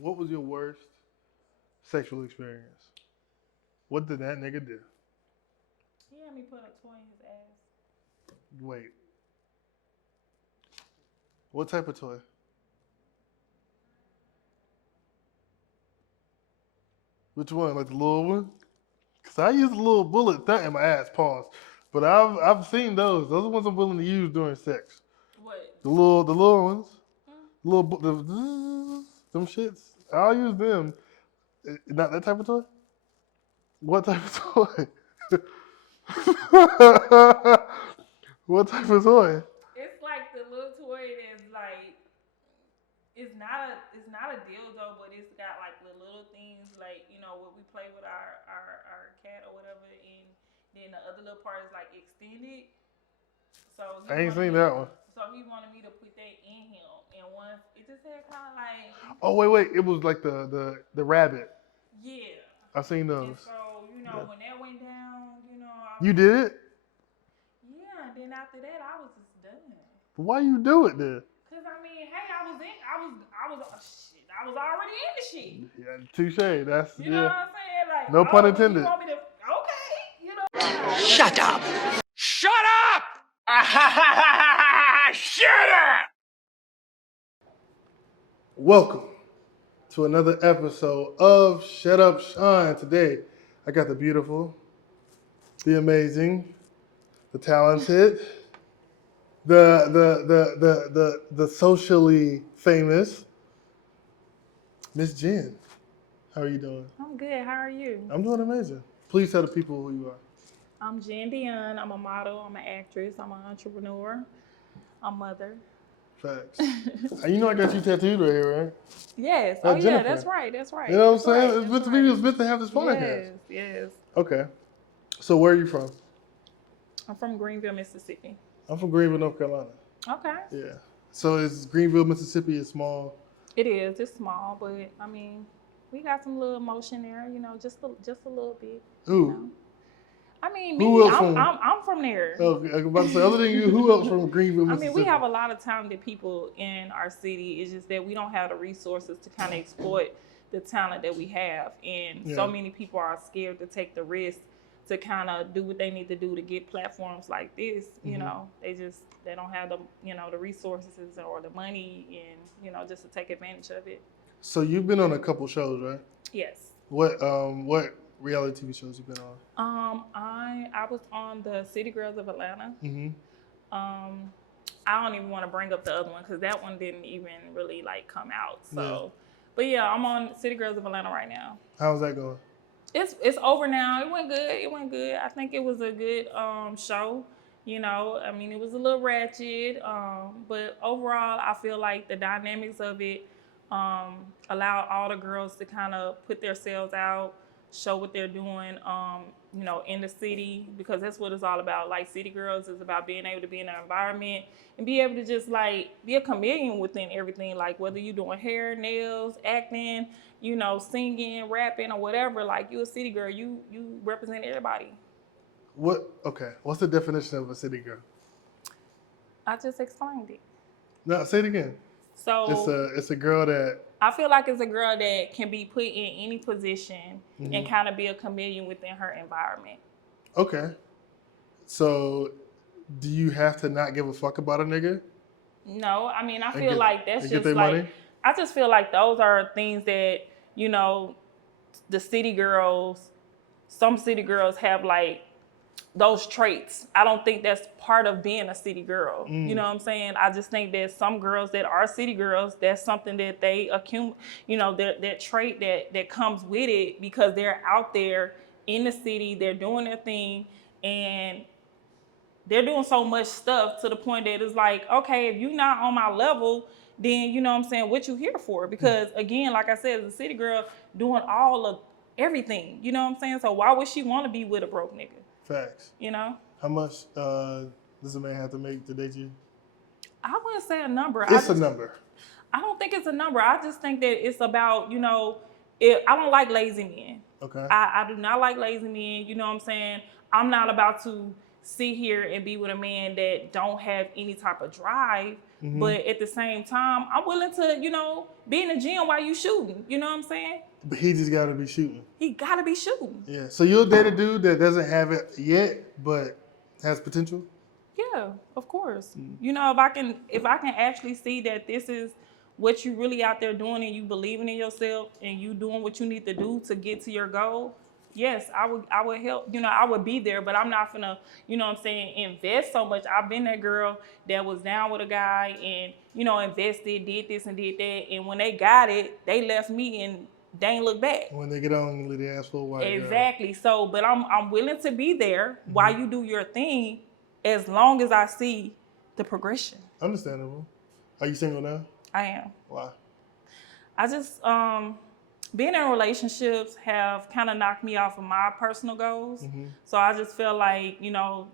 What was your worst sexual experience? What did that nigga do? He had me put a toy in his ass. Wait, what type of toy? Which one? Like the little one? Cause I use a little bullet thing in my ass. Pause. But I've seen those. Those are the ones I'm willing to use during sex. What? The little ones. Hmm? Them shits. I'll use them. Not that type of toy. What type of toy? What type of toy? It's like the little toy that's like it's not a dildo, but it's got like the little things like what we play with our cat or whatever, and then the other little part is like extended. So he I ain't wanted seen me that to one. so he wanted me to put that in him, and once it just had kind of like Oh wait. It was like the rabbit. yeah. I seen And those. so Yeah. when that went down, I You was did it? yeah. And then after that, I was just done. Why you do it then? Cause I mean, hey, I was already in the shit. Yeah, touche. That's You know yeah. what I'm saying? Like, No pun oh, well, you intended. want me to? Okay, Shut up! Shut up! Shut up! Welcome to another episode of Shut Up Shine. Today, I got the beautiful, the amazing, the talented, the socially famous Miss Jen. How are you doing? I'm good. How are you? I'm doing amazing. Please tell the people who you are. I'm JENN DIONNE. I'm a model. I'm an actress. I'm an entrepreneur. I'm a mother. Facts. You know I got you tattooed right here, right? Yes. That Oh yeah, Jennifer. that's right. That's right. You know what I'm That's saying? right. It's meant to be. It's meant to have this podcast. Yes. Yes. Okay. So where are you from? I'm from Greenville, Mississippi. I'm from Greenville, North Carolina. Okay. Yeah. So is Greenville, Mississippi is small? It is. It's small, but I mean, we got some little emotion there. Just a little bit. Who? You know? I mean, Who me. else from? I'm from there. Oh, I'm about to say, other than you, who else from Greenville, I Mississippi? mean, we have a lot of talented people in our city. It's just that we don't have the resources to kind of exploit the talent that we have. And so many people are scared to take the risk to kind of do what they need to do to get platforms like this. You know, they don't have the resources or the money and, just to take advantage of it. So you've been on a couple shows, right? Yes. What reality TV shows you been on? I was on the City Girls of Atlanta. Mm-hmm. I don't even want to bring up the other one because that one didn't even really like come out. So, Yeah. But yeah, I'm on City Girls of Atlanta right now. How's that going? It's over now. It went good. It went good. I think it was a good show. I mean, it was a little ratchet, but overall, I feel like the dynamics of it allowed all the girls to kind of put themselves out, show what they're doing, in the city, because that's what it's all about. Like City Girls is about being able to be in an environment and be able to just like be a chameleon within everything. Like whether you're doing hair, nails, acting, singing, rapping, or whatever. Like you a city girl, you represent everybody. Okay. What's the definition of a city girl? I just explained it. No, say it again. So it's a girl that I feel like it's a girl that can be put in any position and kind of be a chameleon within her environment. Okay. So do you have to not give a fuck about a nigga? No, I mean I feel like that's just like money? I just feel like those are things that, the city girls, some city girls have like those traits. I don't think that's part of being a city girl. You know what I'm saying? I just think that some girls that are city girls, that's something that they accumulate, that trait that comes with it because they're out there in the city, they're doing their thing, and they're doing so much stuff to the point that it's like, okay, if you're not on my level, then you know what I'm saying, what you here for? Because again, like I said, as a city girl doing all of everything, you know what I'm saying? So why would she want to be with a broke nigga? Facts. How much does a man have to make to date you? I wouldn't say a number. It's a number. I don't think it's a number. I just think that it's about, I don't like lazy men. Okay. I do not like lazy men. You know what I'm saying? I'm not about to sit here and be with a man that don't have any type of drive But at the same time, I'm willing to, be in the gym while you shooting. You know what I'm saying? But he just got to be shooting. He gotta be shooting. Yeah. So you'll date a dude that doesn't have it yet, but has potential? Yeah, of course. If I can actually see that this is what you really out there doing and you believing in yourself and you doing what you need to do to get to your goal, yes, I would help. I would be there, but I'm not gonna, invest so much. I've been that girl that was down with a guy and, invested, did this and did that, and when they got it, they left me and they ain't look back. When they get on, they ask for a white girl. Exactly. So, but I'm willing to be there while you do your thing, as long as I see the progression. Understandable. Are you single now? I am. Why? I just being in relationships have kind of knocked me off of my personal goals. So I just feel like,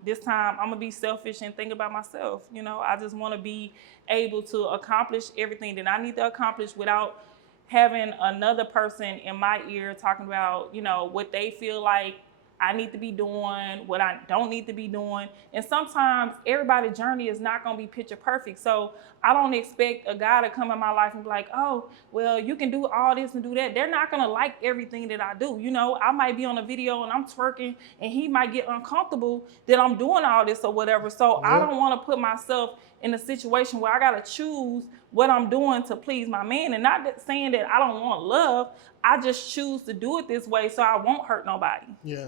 this time I'm gonna be selfish and think about myself. I just want to be able to accomplish everything that I need to accomplish without having another person in my ear talking about, what they feel like I need to be doing, what I don't need to be doing. And sometimes everybody's journey is not going to be picture perfect. So I don't expect a guy to come in my life and be like, oh, well, you can do all this and do that. They're not going to like everything that I do. I might be on a video and I'm twerking and he might get uncomfortable that I'm doing all this or whatever. So I don't want to put myself in a situation where I got to choose what I'm doing to please my man. And not saying that I don't want love. I just choose to do it this way so I won't hurt nobody. Yeah.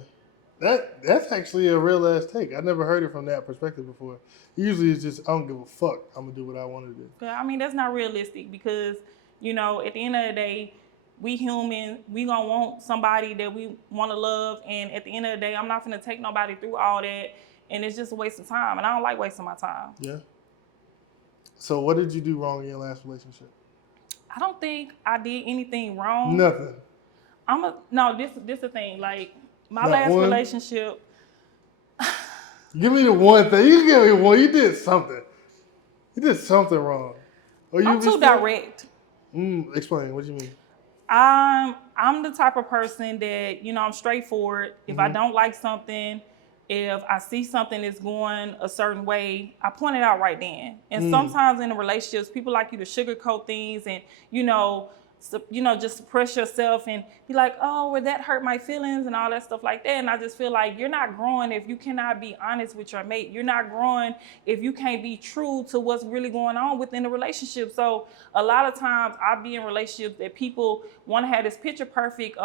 That's actually a real ass take. I never heard it from that perspective before. Usually it's just, I don't give a fuck. I'm going to do what I want to do. But I mean, that's not realistic because, at the end of the day, we human, we going to want somebody that we want to love. And at the end of the day, I'm not going to take nobody through all that. And it's just a waste of time. And I don't like wasting my time. Yeah. So what did you do wrong in your last relationship? I don't think I did anything wrong. Nothing. This the thing. Like, my Not last one? relationship. Give me the one thing. You give me one. You did something. You did something wrong. I'm too direct. Explain. What do you mean? I'm the type of person that, I'm straightforward. If I don't like something, if I see something that's going a certain way, I point it out right then. And sometimes in the relationships, people like you to sugarcoat things and, just suppress yourself and be like, oh, well, that hurt my feelings and all that stuff like that. And I just feel like you're not growing if you cannot be honest with your mate. You're not growing if you can't be true to what's really going on within the relationship. So a lot of times I be in relationships that people want to have this picture perfect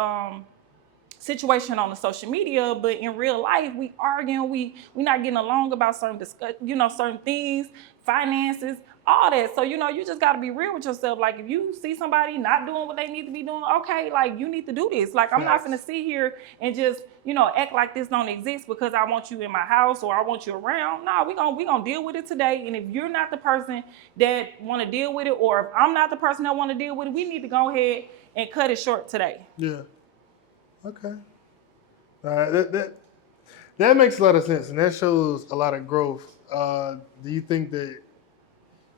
situation on the social media, but in real life we arguing, we not getting along about certain certain things, finances, all that. So you just got to be real with yourself. Like if you see somebody not doing what they need to be doing, okay, like you need to do this. Like I'm not gonna sit here and just act like this don't exist because I want you in my house or I want you around. No, we gonna deal with it today. And if you're not the person that want to deal with it, or if I'm not the person that want to deal with it, we need to go ahead and cut it short today. Yeah. Okay. All right. That makes a lot of sense, and that shows a lot of growth. Do you think that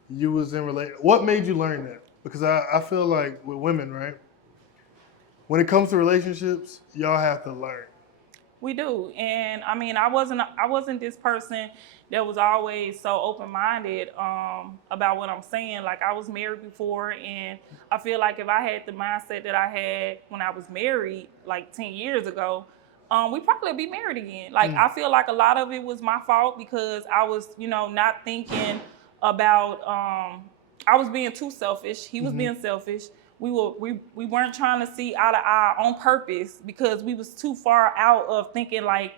you was in what made you learn that? Because I feel like with women, right? When it comes to relationships, y'all have to learn. We do. And I mean, I wasn't this person that was always so open-minded about what I'm saying. Like I was married before, and I feel like if I had the mindset that I had when I was married like 10 years ago, we probably would be married again. Like I feel like a lot of it was my fault because I was, not thinking about I was being too selfish. He was being selfish. We weren't trying to see eye to eye on purpose because we was too far out of thinking like,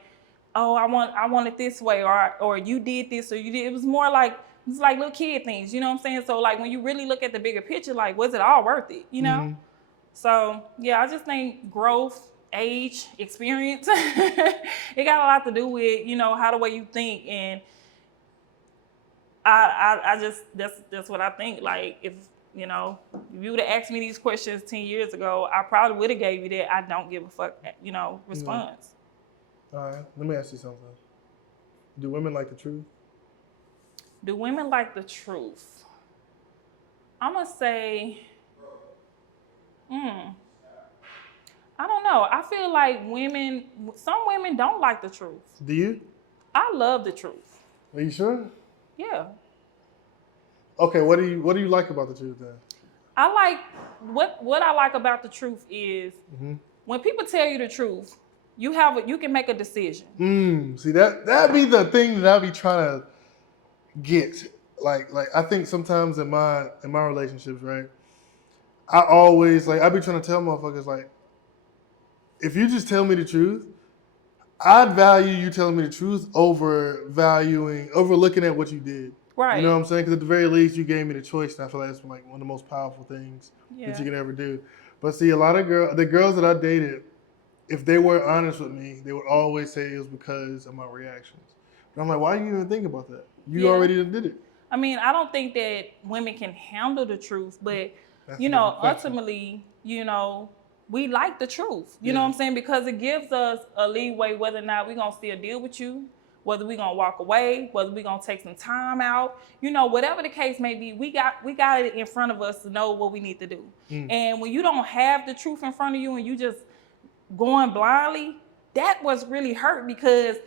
oh, I want it this way, or you did this, or you did. It was more like little kid things, you know what I'm saying? So like when you really look at the bigger picture, like was it all worth it, So yeah, I just think growth, age, experience, it got a lot to do with how the way you think. And I just that's what I think. Like if you would have asked me these questions 10 years ago, I probably would have gave you that I don't give a fuck, response. All right, let me ask you something. Do women like the truth? Do women like the truth? I'm going to say, I don't know. I feel like some women don't like the truth. Do you? I love the truth. Are you sure? Yeah. Okay, what do you like about the truth then? I like what I like about the truth is when people tell you the truth, you can make a decision. See that'd be the thing that I'd be trying to get. Like I think sometimes in my relationships, right? I always I be trying to tell motherfuckers like, if you just tell me the truth, I'd value you telling me the truth over looking at what you did. Right. You know what I'm saying? Because at the very least, you gave me the choice, and I feel like that's like one of the most powerful things that you can ever do. But see, a lot of the girls that I dated, if they were honest with me, they would always say it was because of my reactions. But I'm like, why do you even think about that? You already did it. I mean, I don't think that women can handle the truth, but That's a different question. ultimately, we like the truth. You know what I'm saying? Because it gives us a leeway whether or not we're gonna still deal with you, whether we're gonna walk away, whether we're gonna take some time out. Whatever the case may be, we got it in front of us to know what we need to do. And when you don't have the truth in front of you and you just going blindly, that was really hurt, because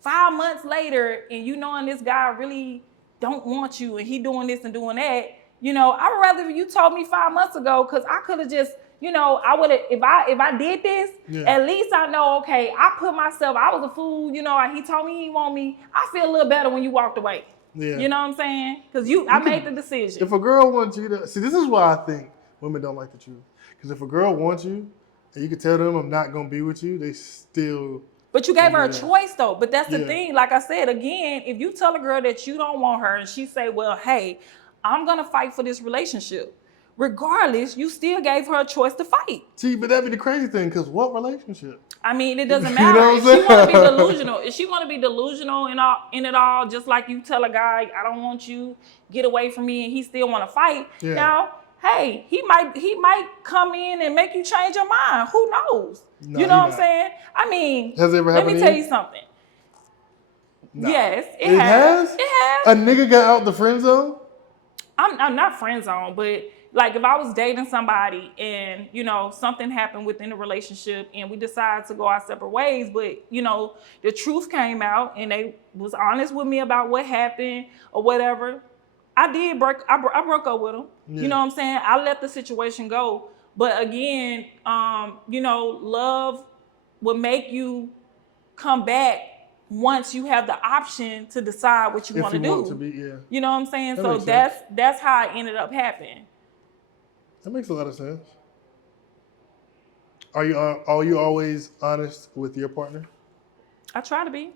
5 months later and knowing this guy really don't want you and he doing this and doing that, I would rather you told me 5 months ago, because I could have just, I would have, if I did this, at least I know, okay, I put myself, I was a fool, he told me he want me. I feel a little better when you walked away. Yeah. You know what I'm saying? Because I made the decision. If a girl wants you to see, this is why I think women don't like the truth. Because if a girl wants you, and you can tell them I'm not gonna be with you, they still. But you gave her a choice though. But that's the thing. Like I said, again, if you tell a girl that you don't want her and she say, well, hey, I'm gonna fight for this relationship, regardless, you still gave her a choice to fight. See, but that'd be the crazy thing, because what relationship? I mean, it doesn't matter. If she want to be delusional, in it all, just like you tell a guy, I don't want you, get away from me, and he still want to fight. Yeah. Now, hey, he might come in and make you change your mind. Who knows? No, you know what I'm saying? I mean, has it ever happened? Let me tell you something. No. Yes, it has. It has. A nigga got out the friend zone? I'm not friend zone, but like if I was dating somebody and something happened within the relationship and we decided to go our separate ways, but the truth came out and they was honest with me about what happened or whatever, I broke up with them. Yeah. You know what I'm saying? I let the situation go. But again, love will make you come back once you have the option to decide what you want to do. Want to be, yeah. You know what I'm saying? That so that's how it ended up happening. That makes a lot of sense. Are you always honest with your partner? I try to be.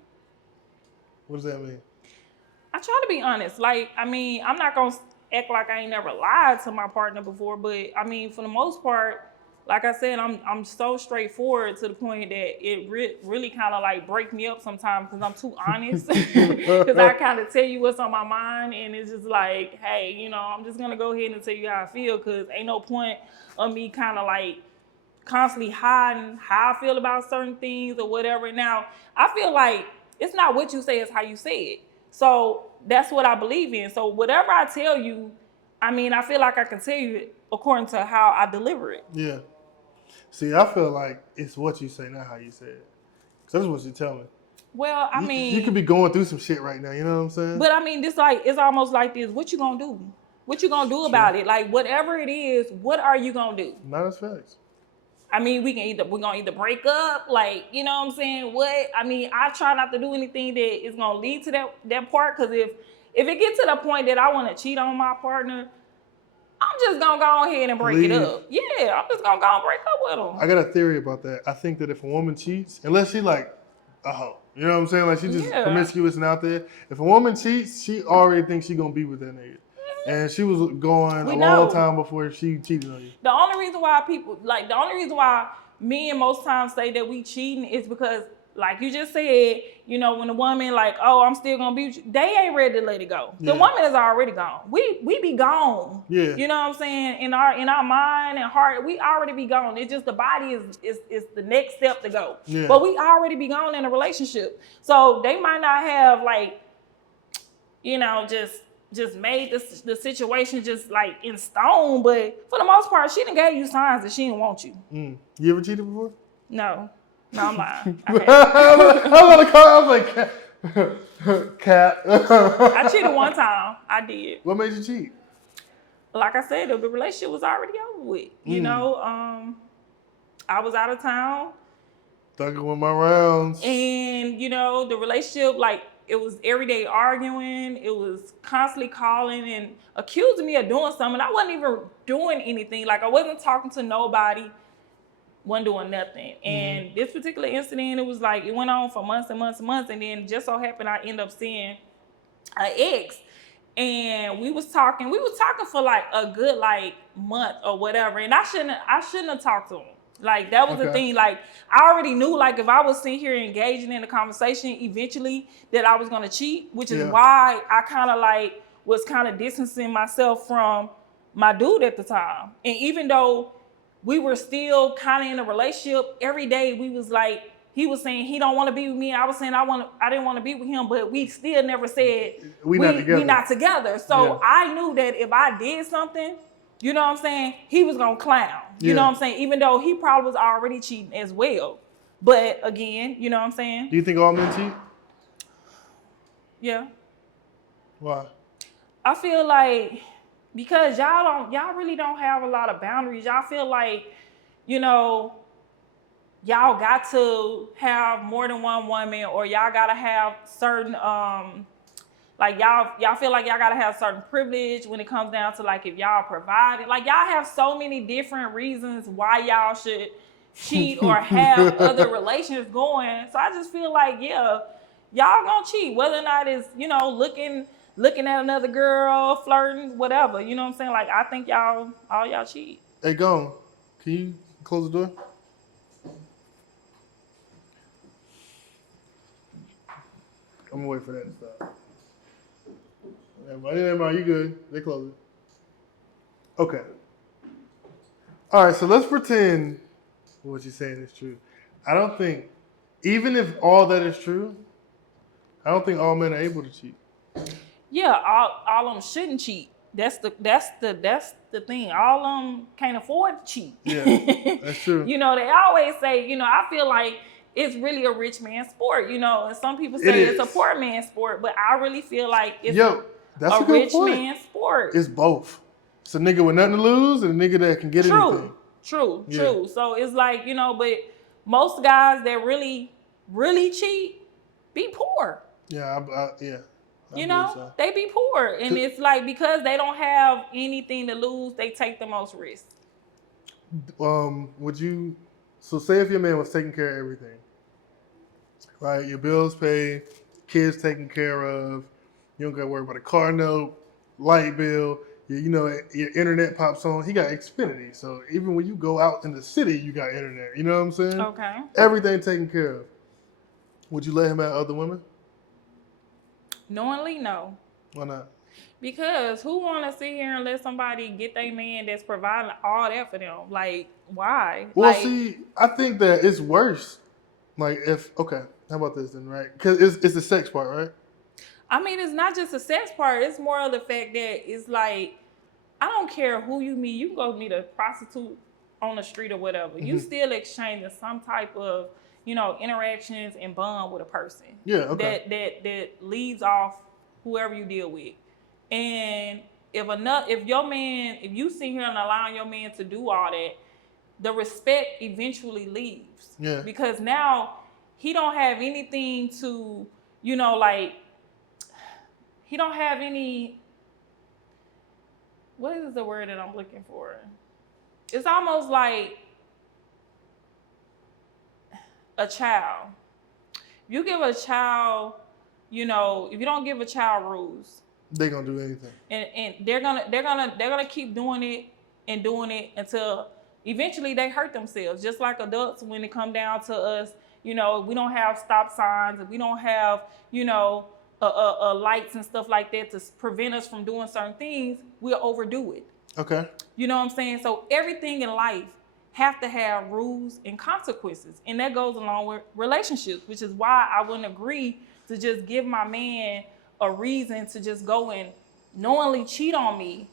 What does that mean? I try to be honest. Like, I mean, I'm not gonna act like I ain't never lied to my partner before, but I mean, for the most part, like I said, I'm so straightforward to the point that it really kind of like break me up sometimes because I'm too honest. Because I kind of tell you what's on my mind, and it's just like, hey, I'm just gonna go ahead and tell you how I feel, because ain't no point of me kind of like constantly hiding how I feel about certain things or whatever. Now, I feel like it's not what you say, it's how you say it. So that's what I believe in. So whatever I tell you, I mean, I feel like I can tell you according to how I deliver it. Yeah. See, I feel like it's what you say, not how you say it. Because that's what you tell me. Well, I mean, you could be going through some shit right now. You know what I'm saying? But I mean, it's almost like this. What you gonna do? What you gonna do about it? Like whatever it is, what are you gonna do? Not as facts. I mean, we're gonna either break up, like, you know what I'm saying? I mean, I try not to do anything that is gonna lead to that part, because if it gets to the point that I want to cheat on my partner, I'm just gonna go ahead and break it up. Yeah, I'm just gonna go and break up with them. I got a theory about that. I think that if a woman cheats, unless she like a hoe, you know what I'm saying? Like she just promiscuous and out there. If a woman cheats, she already thinks she gonna be with that nigga. And she was going a long time before she cheated on you. The only reason why me and most times say that we cheating is because, like you just said, when the woman like, oh, I'm still gonna be with you, they ain't ready to let it go. The woman is already gone. We be gone. Yeah. You know what I'm saying? In our mind and heart, we already be gone. It's just the body is the next step to go. Yeah. But we already be gone in a relationship. So they might not have like, just made the situation just like in stone, but for the most part, she done gave you signs that she didn't want you. You ever cheated before? No, I'm lying. I was like, cap. I cheated one time. I did. What made you cheat? like I said, the relationship was already over with. You know, I was out of town. Thugging with my rounds. And, you know, the relationship, like, it was everyday arguing. It was constantly calling and accusing me of doing something. I wasn't even doing anything. Like, I wasn't talking to nobody, wasn't doing nothing. And this particular incident, it was like, it went on for months and months and months. And then just so happened, I ended up seeing an ex. And we was talking for like a good like month or whatever. And I shouldn't have talked to him. Like, that was the thing. Like, I already knew, like, if I was sitting here engaging in a conversation, eventually that I was gonna cheat, which is why I kind of like was kind of distancing myself from my dude at the time. And even though we were still kind of in a relationship, every day we was like, he was saying he don't want to be with me. I was saying I didn't want to be with him, but we still never said we not together. So I knew that if I did something, you know what I'm saying, he was gonna clown. You know what I'm saying? Even though he probably was already cheating as well. But again, you know what I'm saying? Do you think all men cheat? Yeah. Why? I feel like because y'all really don't have a lot of boundaries. Y'all feel like, you know, y'all got to have more than one woman, or y'all gotta have certain like y'all feel like y'all gotta have certain privilege when it comes down to like if y'all provide it. Like, y'all have so many different reasons why y'all should cheat or have other relations going. So I just feel like, yeah, y'all gonna cheat, whether or not it's, you know, looking at another girl, flirting, whatever. You know what I'm saying? Like, I think all y'all cheat. Hey, go. Can you close the door? I'm gonna wait for that to stop. Never mind, you good. They close it. Okay. All right, so let's pretend what you're saying is true. I don't think, even if all that is true, I don't think all men are able to cheat. Yeah, all of them shouldn't cheat. That's the thing. All of them can't afford to cheat. Yeah, that's true. You know, they always say, you know, I feel like it's really a rich man's sport, you know, and some people say it's a poor man's sport, but I really feel like it's that's a rich man's sport. It's both. It's a nigga with nothing to lose and a nigga that can get anything. True. So it's like, you know, but most guys that really cheat be poor. You know, they be poor. And it's like, because they don't have anything to lose, they take the most risk. So say if your man was taking care of everything, right? Your bills paid, kids taken care of, you don't got to worry about a car note, light bill, your internet pops on. He got Xfinity. So even when you go out in the city, you got internet. You know what I'm saying? Okay. Everything taken care of. Would you let him have other women? Knowingly, no. Why not? Because who want to sit here and let somebody get their man that's providing all that for them? Like, why? Well, see, I think that it's worse. Like, how about this then, right? Because it's the sex part, right? I mean, it's not just the sex part. It's more of the fact that it's like, I don't care who you meet. You can go meet a prostitute on the street or whatever. You still exchanging some type of, you know, interactions and bond with a person. Yeah, okay. That leads off whoever you deal with. And if you sit here and allowing your man to do all that, the respect eventually leaves. Yeah. Because now he don't have anything to, you know, like, he don't have any, what is the word that I'm looking for? It's almost like a child. You give a child, you know, if you don't give a child rules, they're gonna do anything. And they're gonna keep doing it until eventually they hurt themselves. Just like adults, when it come down to us, you know, if we don't have stop signs, if we don't have, you know, lights and stuff like that to prevent us from doing certain things, we'll overdo it. Okay. You know what I'm saying? So everything in life have to have rules and consequences. And that goes along with relationships, which is why I wouldn't agree to just give my man a reason to just go and knowingly cheat on me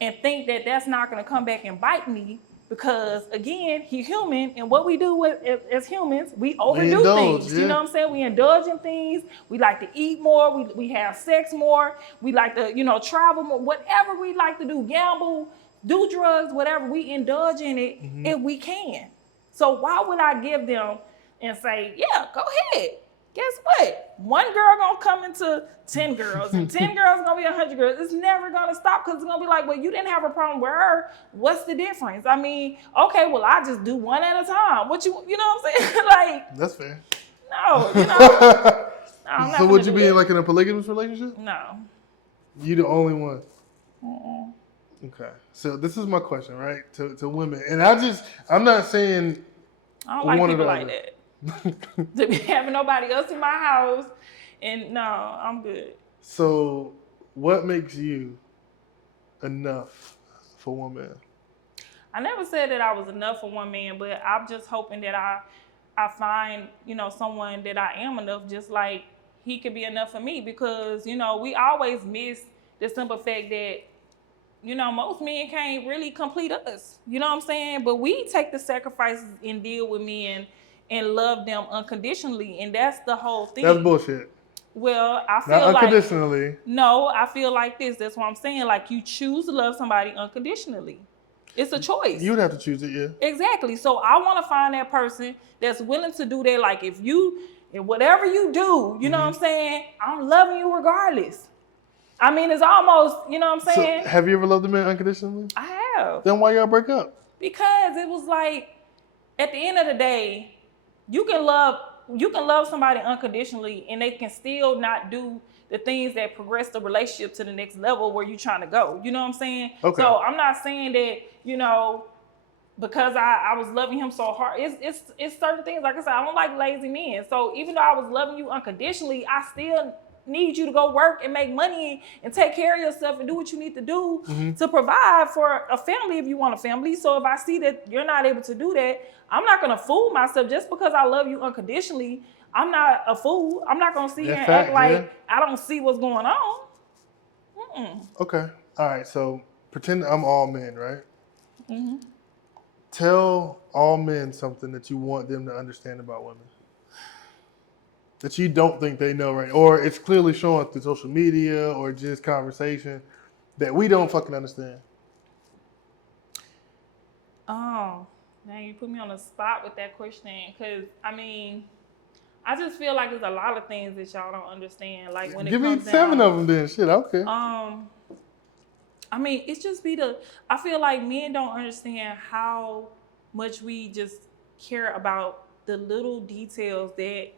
and think that that's not going to come back and bite me Because again, he's human, and what we do as humans, we overdo indulge, things. yeah. You know what I'm saying? We indulge in things. We like to eat more. We have sex more. We like to, travel more. Whatever we like to do, gamble, do drugs, whatever, we indulge in it if we can. So why would I give them and say, yeah, go ahead? Guess what? One girl gonna come into 10 girls, and 10 girls gonna be 100 girls. It's never gonna stop because it's gonna be like, well, you didn't have a problem with her. What's the difference? I mean, okay, well, I just do one at a time. You know what I'm saying? Like, That's fair. no, no, I'm not So gonna would you do be that. like in a polygamous relationship? No. You the only one. Okay. So this is my question, right? To women, and I'm not saying I don't like one or people the like other. that. To be having nobody else in my house, and no, I'm good. So, what makes you enough for one man? I never said that I was enough for one man, but I'm just hoping that I find, someone that I am enough, just like he could be enough for me, because, we always miss the simple fact that, most men can't really complete us. You know what I'm saying? But we take the sacrifices and deal with men and love them unconditionally. And that's the whole thing. That's bullshit. Well, I Not feel like, unconditionally. no, I feel like this. That's what I'm saying. Like, you choose to love somebody unconditionally. It's a choice. You'd have to choose it, yeah. Exactly. So I want to find that person that's willing to do that. Like, if whatever you do, you know what I'm saying? I'm loving you regardless. I mean, it's almost, you know what I'm saying? So, have you ever loved a man unconditionally? I have. Then why y'all break up? Because it was like, at the end of the day, you can love somebody unconditionally, and they can still not do the things that progress the relationship to the next level where you're trying to go. You know what I'm saying? Okay. So I'm not saying that, because I was loving him so hard. It's certain things, like I said, I don't like lazy men. So even though I was loving you unconditionally, I still need you to go work and make money and take care of yourself and do what you need to do to provide for a family if you want a family. So if I see that you're not able to do that, I'm not gonna fool myself just because I love you unconditionally. I'm not a fool. I'm not gonna sit here and act like I don't see what's going on. Okay. All right. So pretend I'm all men, right? Tell all men something that you want them to understand about women that you don't think they know, right? Or it's clearly showing through social media or just conversation that we don't fucking understand. Oh, now you put me on the spot with that question, because I mean, I just feel like there's a lot of things that y'all don't understand. Like when it Give me comes 7 down, of them then. Shit, okay. I mean, it's just I feel like men don't understand how much we just care about the little details that,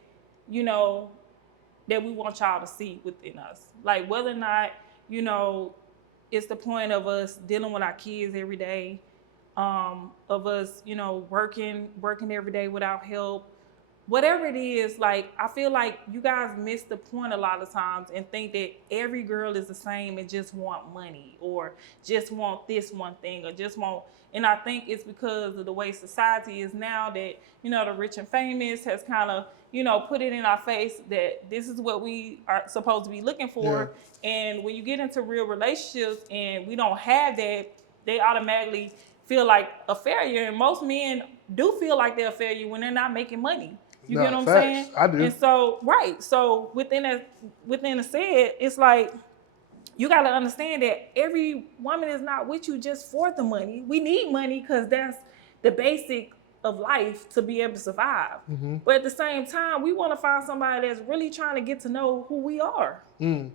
that we want y'all to see within us. Like whether or not, it's the point of us dealing with our kids every day, of us, working every day without help. Whatever it is, like, I feel like you guys miss the point a lot of times and think that every girl is the same and just want money or just want this one thing or just want, and I think it's because of the way society is now that, the rich and famous has kind of, put it in our face that this is what we are supposed to be looking for. Yeah. And when you get into real relationships and we don't have that, they automatically feel like a failure. And most men do feel like they're a failure when they're not making money. You get what I'm saying? I do. And so, right. So within the said, it's like, you got to understand that every woman is not with you just for the money. We need money because that's the basic of life to be able to survive. But at the same time, we want to find somebody that's really trying to get to know who we are. And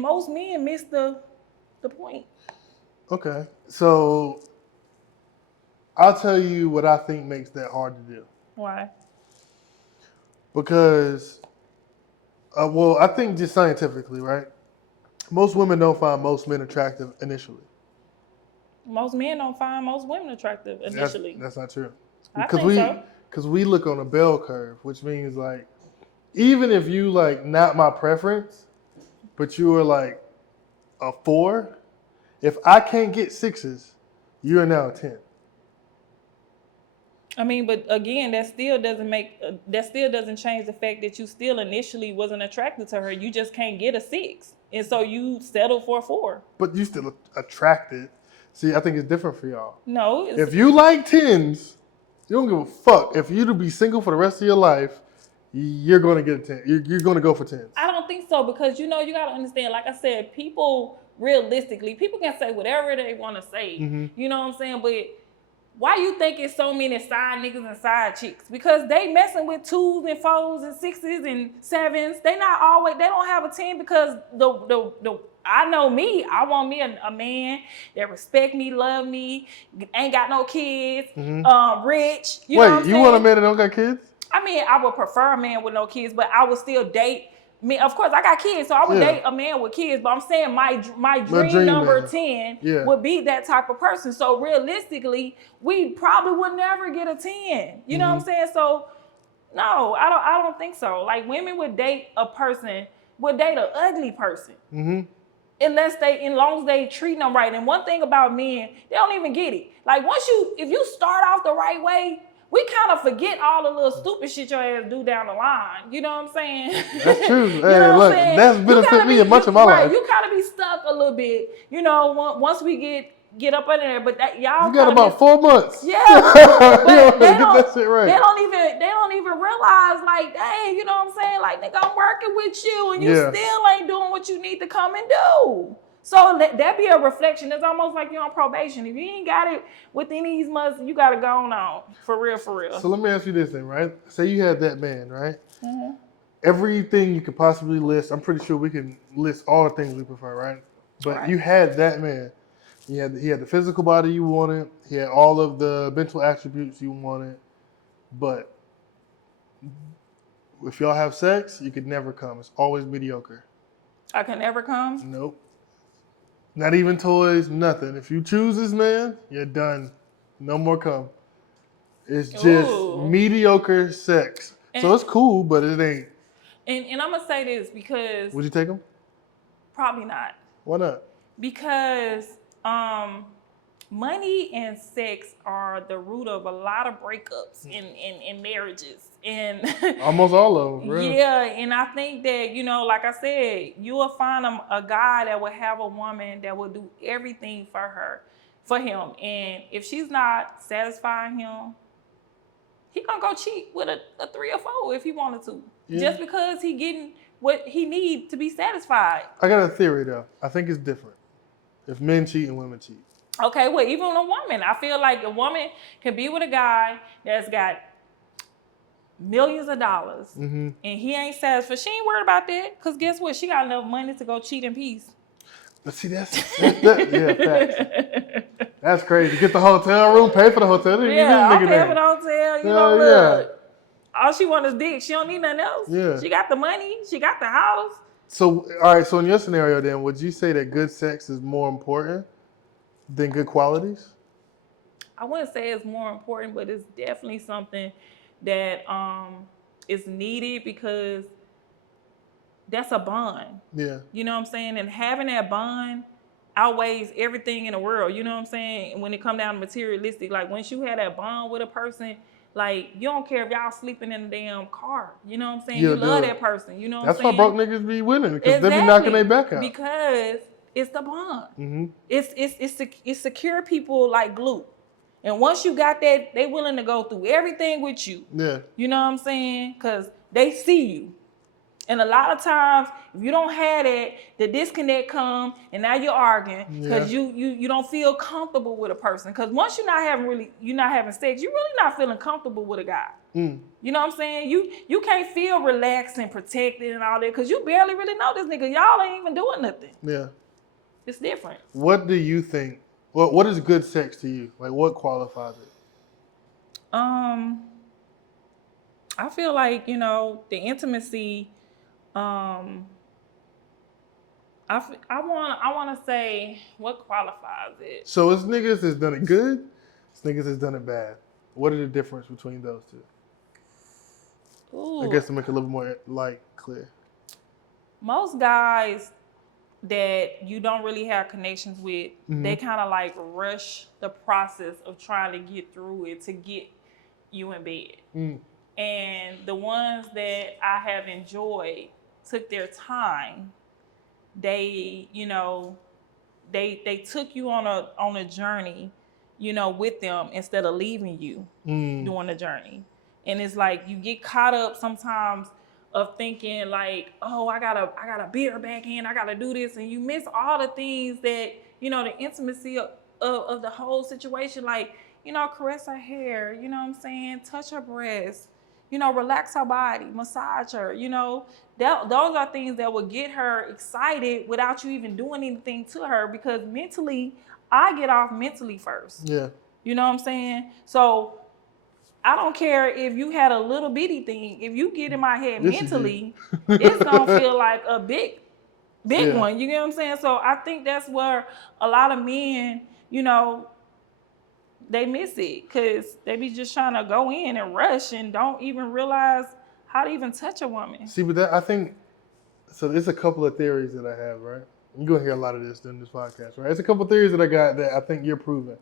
most men miss the point. Okay. So I'll tell you what I think makes that hard to do. Why? Because, I think just scientifically, right? Most women don't find most men attractive initially. Most men don't find most women attractive initially. That's not true. I think so. Because we look on a bell curve, which means like, even if you like not my preference, but you are like a 4, if I can't get 6s, you are now a 10. I mean, but again, that still doesn't change the fact that you still initially wasn't attracted to her. You just can't get a 6, and so you settle for a 4. But you still attracted. See, I think it's different for y'all. No, it's, If you like 10s, you don't give a fuck. If you to be single for the rest of your life, you're going to get a 10. You're going to go for 10s. I don't think so because you got to understand. Like I said, people realistically, people can say whatever they want to say. Mm-hmm. You know what I'm saying? But why you think it's so many side niggas and side chicks? Because they messing with 2s and 4s and 6s and 7s. They not always. They don't have a 10 because the I know me. I want me a man that respect me, love me, ain't got no kids, rich. You know what I'm Wait, you saying? want a man that don't got kids? I mean, I would prefer a man with no kids, but I would still date me. Of course, I got kids, so I would date a man with kids. But I'm saying my dream number man. 10 would be that type of person. So realistically, we probably would never get a 10. You know what I'm saying? So no, I don't think so. Like women would date a person, would date an ugly person. As long as they treat them right. And one thing about men, they don't even get it. Like if you start off the right way, we kind of forget all the little stupid shit your ass do down the line. You know what I'm saying? That's true. You Hey, know what look, I'm saying? that's benefited me much of my life. You gotta be stuck a little bit. You know, once we get up in there, but that y'all you got about 4 months. Yeah, but they get that shit right. They don't even realize like, dang, you know what I'm saying? Like, nigga, I'm working with you, and you still ain't doing what you need to come and do. So that be a reflection. It's almost like you're on probation. If you ain't got it within these months, you gotta go on for real. So let me ask you this then, right? Say you had that man, right? Everything you could possibly list. I'm pretty sure we can list all the things we prefer, right? But you had that man. He had the physical body you wanted. He had all of the mental attributes you wanted. But if y'all have sex, you could never come. It's always mediocre. I can never come? Nope. Not even toys, nothing. If you choose this man, you're done. No more come. It's just mediocre sex. So it's cool, but it ain't. And I'm going to say this because... Would you take him? Probably not. Why not? Because money and sex are the root of a lot of breakups in marriages. And almost all of them, really. Yeah, and I think that, like I said, you will find a guy that will have a woman that will do everything for him. And if she's not satisfying him, he gonna go cheat with a 3 or 4 if he wanted to. Yeah. Just because he getting what he need to be satisfied. I got a theory though. I think it's different. If men cheat and women cheat. Okay, well, even a woman. I feel like a woman can be with a guy that's got millions of dollars and he ain't satisfied. She ain't worried about that because guess what? She got enough money to go cheat in peace. But see, that's facts. That's crazy. Get the hotel room, pay for the hotel. I'll pay for the hotel. Look. All she wants is dick. She don't need nothing else. Yeah. She got the money. She got the house. So, all right. So in your scenario then, would you say that good sex is more important than good qualities? I wouldn't say it's more important, but it's definitely something that is needed because that's a bond. Yeah. You know what I'm saying? And having that bond outweighs everything in the world. You know what I'm saying? When it comes down to materialistic, like once you have that bond with a person, like you don't care if y'all sleeping in a damn car. You know what I'm saying? You love that person. You know what I'm saying? That's why broke niggas be winning because they be knocking their back out. Because it's the bond. It's secure people like glue. And once you got that, they willing to go through everything with you. Yeah. You know what I'm saying? Because they see you. And a lot of times, if you don't have that, the disconnect come, and now you're arguing because you don't feel comfortable with a person. Because once you're not having sex, you're really not feeling comfortable with a guy. You know what I'm saying? You can't feel relaxed and protected and all that because you barely really know this nigga. Y'all ain't even doing nothing. Yeah. It's different. What do you think? What is good sex to you? Like, what qualifies it? I feel like, the intimacy. I want to say what qualifies it. So it's niggas that's done it good, it's niggas that's done it bad. What are the difference between those two? Ooh. I guess to make it a little more clear. Most guys that you don't really have connections with, they kind of like rush the process of trying to get through it to get you in bed. And the ones that I have enjoyed took their time. They they took you on a journey, with them instead of leaving you during the journey. And it's like you get caught up sometimes of thinking like, oh, I gotta beat her back in, I gotta do this, and you miss all the things that, the intimacy of the whole situation, like, caress her hair, you know what I'm saying, touch her breasts, relax her body, massage her, those are things that would get her excited without you even doing anything to her, because mentally, I get off mentally first. Yeah. You know what I'm saying? So I don't care if you had a little bitty thing. If you get in my head Yes, mentally, it's gonna feel like a big Yeah. one. You get what I'm saying? So I think that's where a lot of men, they miss it, because they be just trying to go in and rush and don't even realize how to even touch a woman. See, but that, I think, so there's a couple of theories that I have, right? You're going to hear a lot of this during this podcast, right? There's a couple of theories that I got that I think you're proving.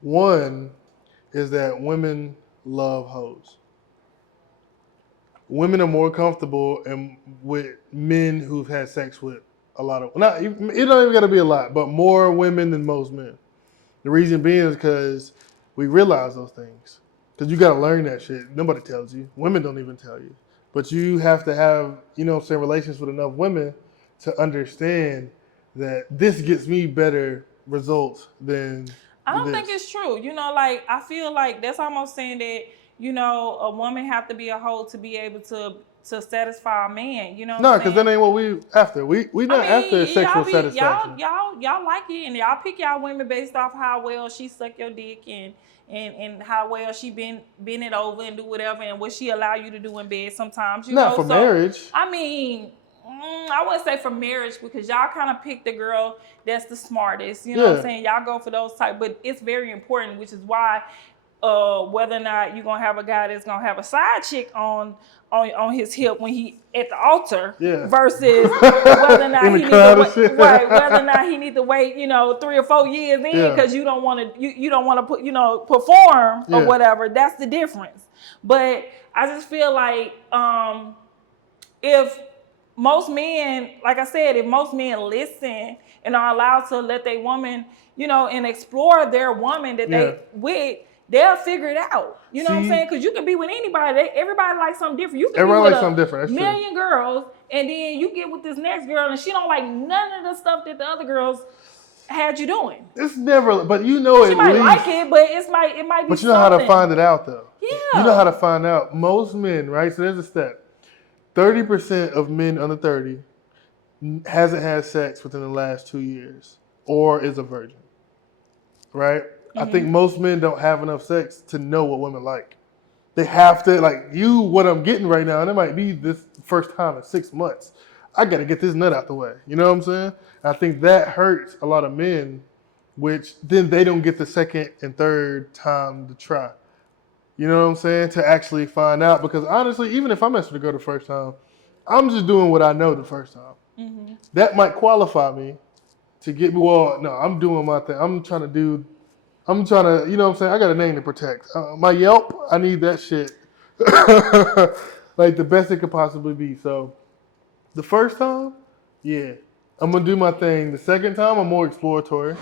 One is that women love hoes. Women are more comfortable with men who've had sex with a lot of, not, it don't even got to be a lot, but more women than most men. The reason being is because we realize those things. Because you got to learn that shit. Nobody tells you. Women don't even tell you. But you have to have, relations with enough women to understand that this gets me better results than I don't this. think it's true. Like, I feel like that's almost saying that, a woman have to be a hoe to be able to satisfy a man. You know what No, I'm because saying? that ain't what we after. We not after sexual satisfaction. Y'all like it, and y'all pick y'all women based off how well she suck your dick and how well she bend it over and do whatever, and what she allow you to do in bed sometimes. Not for marriage. I mean, I wouldn't say for marriage, because y'all kind of pick the girl that's the smartest. You know what I'm saying? Y'all go for those type, but it's very important, which is why whether or not you're gonna have a guy that's gonna have a side chick on his hip when he at the altar, versus whether or not he need to wait, whether or not he need to wait, 3 or 4 years in, because you don't want to you don't want to put perform or whatever. That's the difference. But I just feel like if most men, like I said, if most men listen and are allowed to let their woman, and explore their woman that they with, they'll figure it out. You know what I'm saying? Because you can be with anybody. Everybody likes something different. You can be with something different. That's million true. Girls, and then you get with this next girl, and she don't like none of the stuff that the other girls had you doing. It's never, but she might like it, but it might be. But you know how to find it out, though. Yeah. You know how to find out. Most men, right? So there's a step. 30% of men under 30 hasn't had sex within the last 2 years or is a virgin, right? Mm-hmm. I think most men don't have enough sex to know what women like. They have to, like, what I'm getting right now, and it might be this first time in 6 months. I got to get this nut out the way. You know what I'm saying? I think that hurts a lot of men, which then they don't get the second and third time to try. You know what I'm saying? To actually find out. Because honestly, even if I mess with a girl the first time, I'm just doing what I know the first time. Mm-hmm. That might qualify me to get me. Well, no, I'm doing my thing. I'm trying to, you know what I'm saying? I got a name to protect. My Yelp, I need that shit. Like the best it could possibly be. So the first time, yeah, I'm going to do my thing. The second time, I'm more exploratory.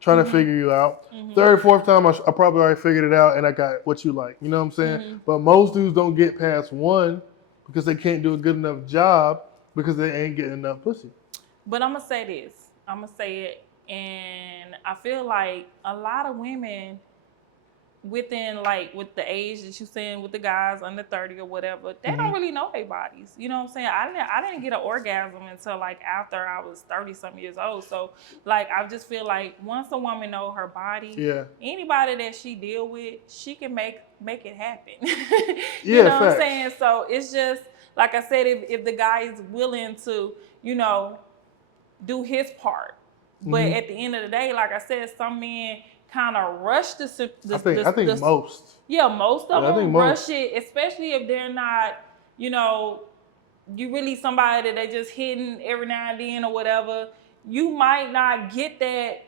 Trying to figure you out. Mm-hmm. Third, fourth time, I probably already figured it out and I got what you like. You know what I'm saying? Mm-hmm. But most dudes don't get past one because they can't do a good enough job because they ain't getting enough pussy. But I'm going to say this. I'm going to say it. And I feel like a lot of women within, like, with the age that you're saying with the guys under 30 or whatever, they don't really know their bodies. You know what I'm saying? I didn't get an orgasm until, like, after I was 30-some years old. So, like, I just feel like once a woman know her body, anybody that she deal with, she can make it happen. You know what I'm saying? So it's just, like I said, if the guy is willing to, do his part. But at the end of the day, like I said, some men kind of rush I think most. Yeah, most of them rush it, especially if they're not, you really somebody that they just hitting every now and then or whatever. You might not get that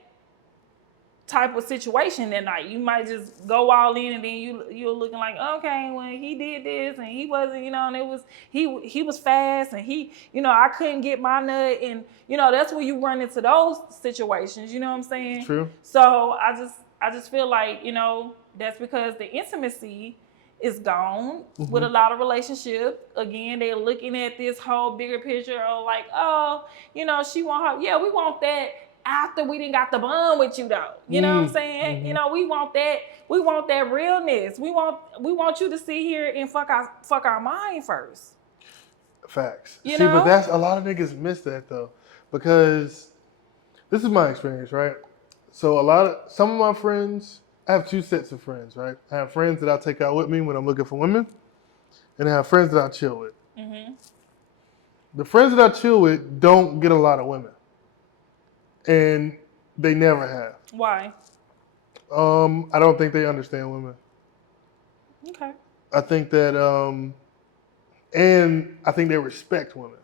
type of situation that night. You might just go all in, and then you're looking like, okay, well, he did this and he wasn't, and it was he was fast, and he, I couldn't get my nut, and that's where you run into those situations. You know what I'm saying? True. So I just feel like that's because the intimacy is gone with a lot of relationships. Again, they're looking at this whole bigger picture of like, oh, she want her. Yeah, we want that after we didn't got the bond with you though. You know what I'm saying? We want that realness. We want you to sit here and fuck our mind first. Facts. But that's a lot of niggas miss that though, because this is my experience, right? So some of my friends, I have two sets of friends, right? I have friends that I take out with me when I'm looking for women, and I have friends that I chill with. The friends that I chill with don't get a lot of women, and they never have. Why? I don't think they understand women. Okay. I think that, and I think they respect women.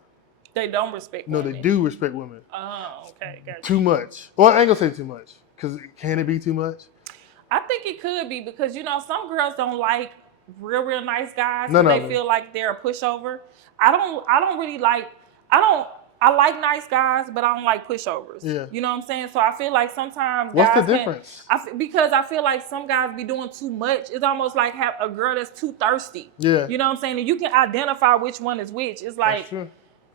They don't respect women. No, they do respect women. Oh, okay. Gotcha. Too much. Well, I ain't gonna say too much, because can it be too much? I think it could be, because some girls don't like real nice guys. No, they feel like they're a pushover. I don't really like. I like nice guys, but I don't like pushovers. Yeah. You know what I'm saying? So I feel like sometimes What's guys the difference? Because I feel like some guys be doing too much. It's almost like have a girl that's too thirsty. Yeah. You know what I'm saying? And you can identify which one is which. It's like,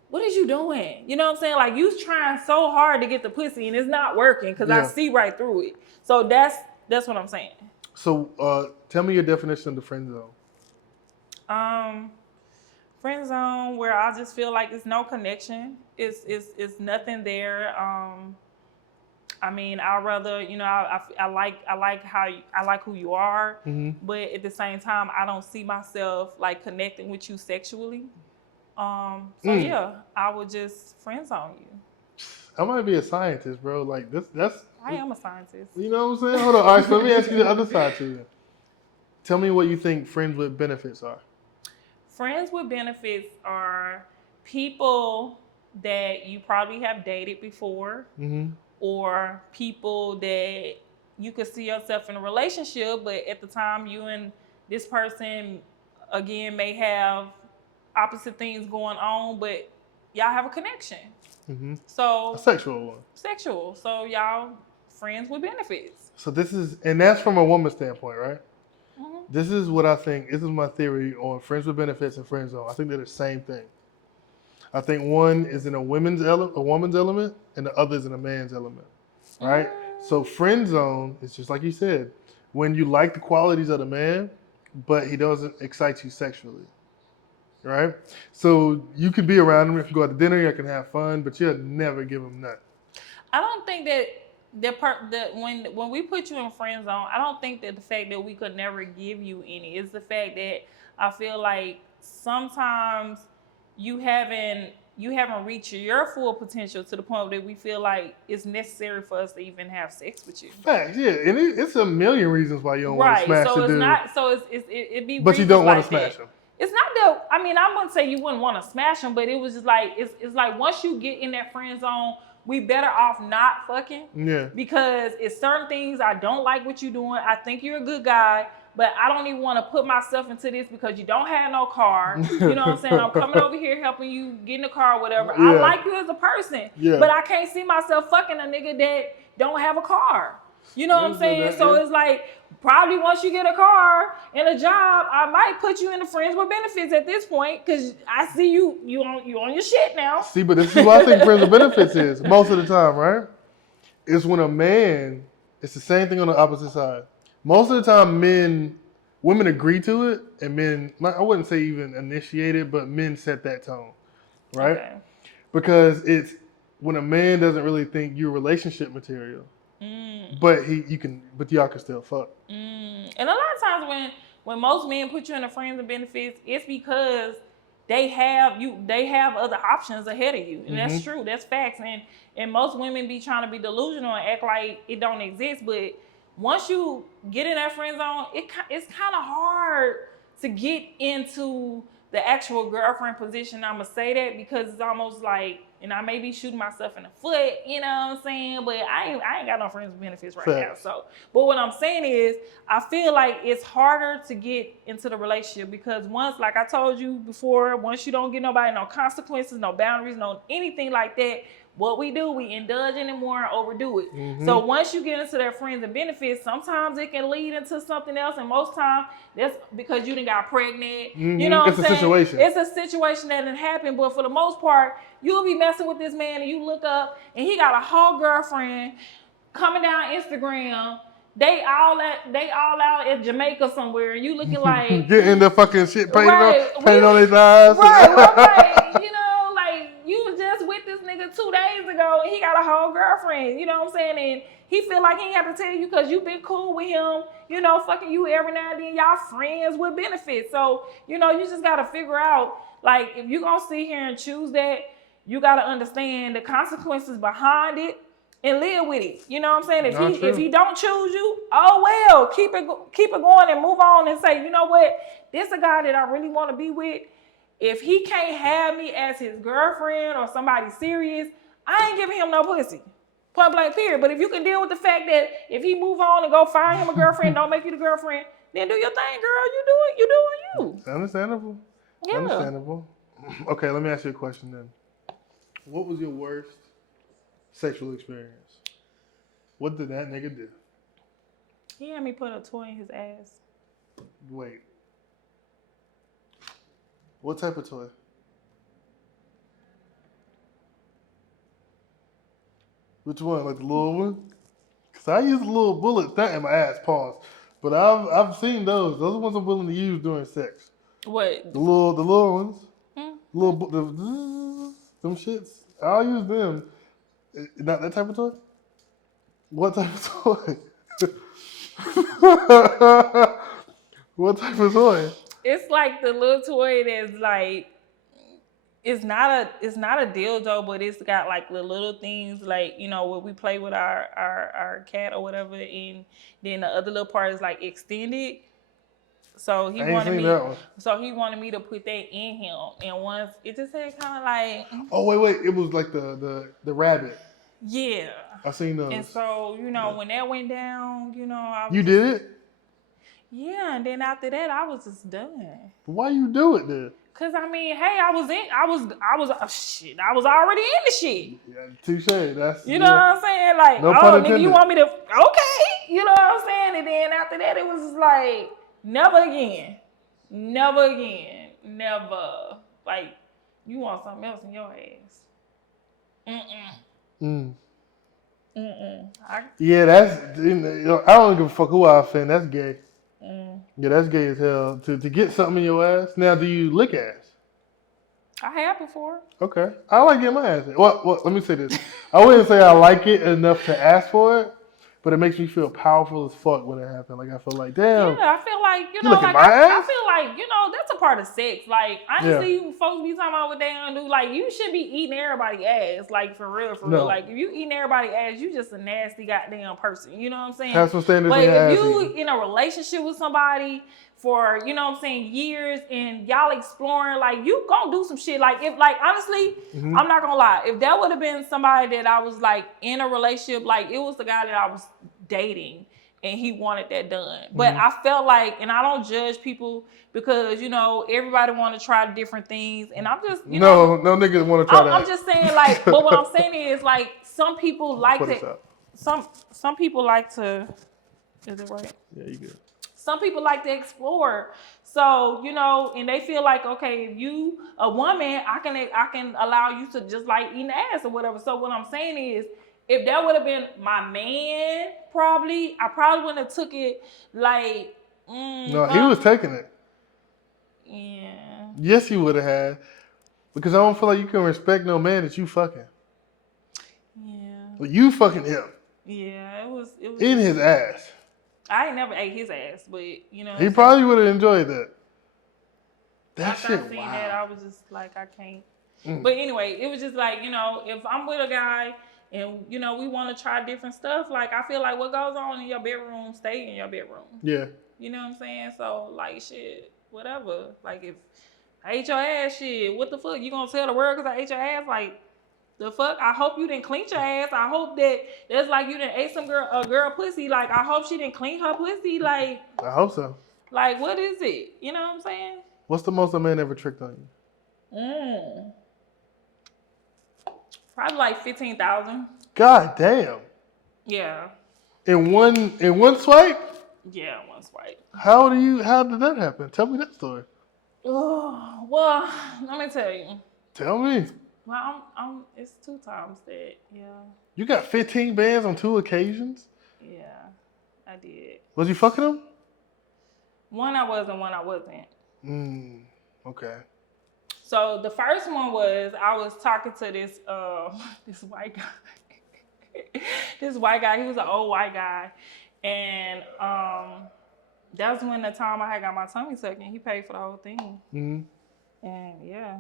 what is you doing? You know what I'm saying? Like, you trying so hard to get the pussy and it's not working, because I see right through it. So that's what I'm saying. So tell me your definition of the friend zone. Friend zone, where I just feel like it's no connection. It's nothing there. I mean, I'd rather, I like who you are, but at the same time, I don't see myself like connecting with you sexually. Yeah, I would just friend zone you. I might be a scientist, bro. Like that's. I am a scientist. You know what I'm saying? Hold on. All right, so let me ask you the other side too. Tell me what you think friends with benefits are. Friends with benefits are people that you probably have dated before, or people that you could see yourself in a relationship, but at the time you and this person, again, may have opposite things going on, but y'all have a connection. So a sexual one. Sexual. So y'all friends with benefits. So and that's from a woman's standpoint, right? This is what I think. This is my theory on friends with benefits and friend zone. I think they're the same thing. I think one is in a woman's element, and the other is in a man's element, right? So friend zone is just like you said, when you like the qualities of the man, but he doesn't excite you sexually, right? So you could be around him, you can go out to dinner, you can have fun, but you'll never give him nut. I don't think that when we put you in friend zone, I don't think that the fact that we could never give you any is the fact that I feel like sometimes you haven't reached your full potential to the point that we feel like it's necessary for us to even have sex with you. Facts, yeah, and it's a million reasons why you don't want to smash the dude. Right, so it's not. So it'd be. But you don't want to like smash him. It's not that. I mean, I wouldn't say you wouldn't want to smash him, but it was just like it's like once you get in that friend zone, we better off not fucking. Yeah. Because it's certain things I don't like what you're doing. I think you're a good guy, but I don't even want to put myself into this because you don't have no car. You know what I'm saying? I'm coming over here helping you get in the car or whatever. Yeah. I like you as a person, but I can't see myself fucking a nigga that don't have a car. You know what I'm saying? So it's like, probably once you get a car and a job, I might put you in the friends with benefits at this point, because I see you on your shit now. See, but this is what I think friends with benefits is most of the time, right? It's when a man, it's the same thing on the opposite side. Most of the time, women agree to it, and men, I wouldn't say even initiate it, but men set that tone, right? Okay. Because it's when a man doesn't really think you're relationship material. But y'all can still fuck. And a lot of times when most men put you in the friends and benefits, it's because they have other options ahead of you. And that's true. That's facts. And most women be trying to be delusional and act like it don't exist. But once you get in that friend zone, it's kind of hard to get into the actual girlfriend position. I'm going to say that because it's almost like and I may be shooting myself in the foot, you know what I'm saying? But I ain't got no friends with benefits right now. So, but what I'm saying is, I feel like it's harder to get into the relationship because once, like I told you before, once you don't get nobody, no consequences, no boundaries, no anything like that, what we do, we indulge in it more and overdo it. So once you get into their friends and benefits, sometimes it can lead into something else, and most times that's because you done got pregnant. You know what I'm saying? Situation. It's a situation that didn't happen, but for the most part, you'll be messing with this man and you look up and he got a whole girlfriend coming down Instagram. They all out at Jamaica somewhere, and you looking like getting the fucking shit painted right, on their eyes. Right, I'm like, you know, like you was just with this nigga 2 days ago, and he got a whole girlfriend. You know what I'm saying? And he feel like he ain't have to tell you because you been cool with him. You know, fucking you every now and then. Y'all friends with benefits. So you know, you just gotta figure out like if you gonna sit here and choose that, you gotta understand the consequences behind it. And live with it. You know what I'm saying? If he don't choose you, oh well, keep it going and move on and say, you know what, this a guy that I really want to be with. If he can't have me as his girlfriend or somebody serious, I ain't giving him no pussy. Point blank period. But if you can deal with the fact that if he move on and go find him a girlfriend, don't make you the girlfriend, then do your thing, girl. You doing you. Understandable. Yeah. Understandable. Okay, let me ask you a question then. What was your worst sexual experience? What did that nigga do? He had me put a toy in his ass. Wait. What type of toy? Which one? Like the little one? Cause I use a little bullet not in my ass, pause. But I've seen those. Those are the ones I'm willing to use during sex. What? The little ones. Them shits. I'll use them. Not that type of toy? What type of toy? What type of toy? It's like the little toy that's like, it's not a dildo, but it's got like the little things like, you know, where we play with our cat or whatever, and then the other little part is like extended. So he wanted me to put that in him, and once it just had kind of like. Oh wait, it was like the rabbit. Yeah. I seen those. And so you know when that went down, you know you did it. Yeah, and then after that I was just done. Why you do it then? Cause I mean, hey, I was already in the shit. Yeah, touche. That's you know what I'm saying. Like, no oh, nigga, you want me to? Okay, you know what I'm saying. And then after that, it was just like never again. Like, you want something else in your ass? Yeah, that's. You know, I don't give a fuck who I offend. That's gay. Yeah, that's gay as hell. To get something in your ass. Now, do you lick ass? I have before. Okay, I like getting my ass. Well, let me say this. I wouldn't say I like it enough to ask for it, but it makes me feel powerful as fuck when it happens. Like I feel like, damn. Yeah, I feel like you know, like I feel like, you know, that's a part of sex. Like honestly, you folks be talking about what they gonna do. Like you should be eating everybody's ass. Like for real. Like if you eating everybody's ass, you just a nasty goddamn person. You know what I'm saying? Have some standards. But if you in a relationship with somebody for, you know what I'm saying, years, and y'all exploring, like you gonna do some shit. Like if, like honestly, I'm not gonna lie. If that would have been somebody that I was like in a relationship, like it was the guy that I was dating and he wanted that done. But I felt like, and I don't judge people because, you know, everybody want to try different things, and I'm just, you know, no niggas want to try that. I'm just saying, like, but what I'm saying is, like, some people like to, some people like to, is it right? Yeah, you good. Some people like to explore. So, you know, and they feel like, okay, if you a woman, I can allow you to just like eating ass or whatever. So what I'm saying is, if that would have been my man, I probably wouldn't have took it like. No, he was taking it. Yeah. Yes, he would have had, because I don't feel like you can respect no man that you fucking. Yeah. But you fucking him. Yeah, it was in his ass. I ain't never ate his ass, but you know. He probably would have enjoyed that. That shit, I seen wow. that, I was just like, I can't. But anyway, it was just like, you know, if I'm with a guy and, you know, we want to try different stuff, like, I feel like what goes on in your bedroom, stay in your bedroom. Yeah. You know what I'm saying? So, like, shit, whatever. Like, if I ate your ass, shit, what the fuck? You gonna tell the world because I ate your ass? Like, The fuck? I hope you didn't clean your ass. I hope that that's like you didn't ate a girl pussy. Like, I hope she didn't clean her pussy. Like, I hope so. what is it? You know what I'm saying? What's the most a man ever tricked on you? Probably like 15,000. God damn. Yeah. In one swipe? Yeah, one swipe. How did that happen? Tell me that story. Oh, well, let me tell you. Tell me. Well, it's 2 times that. Yeah. You got 15 bands on 2 occasions? Yeah, I did. Was you fucking them? One I was and one I wasn't. Okay. So the first one was I was talking to this this white guy. This white guy, he was an old white guy. And that was when the time I had got my tummy tucked and he paid for the whole thing. And yeah.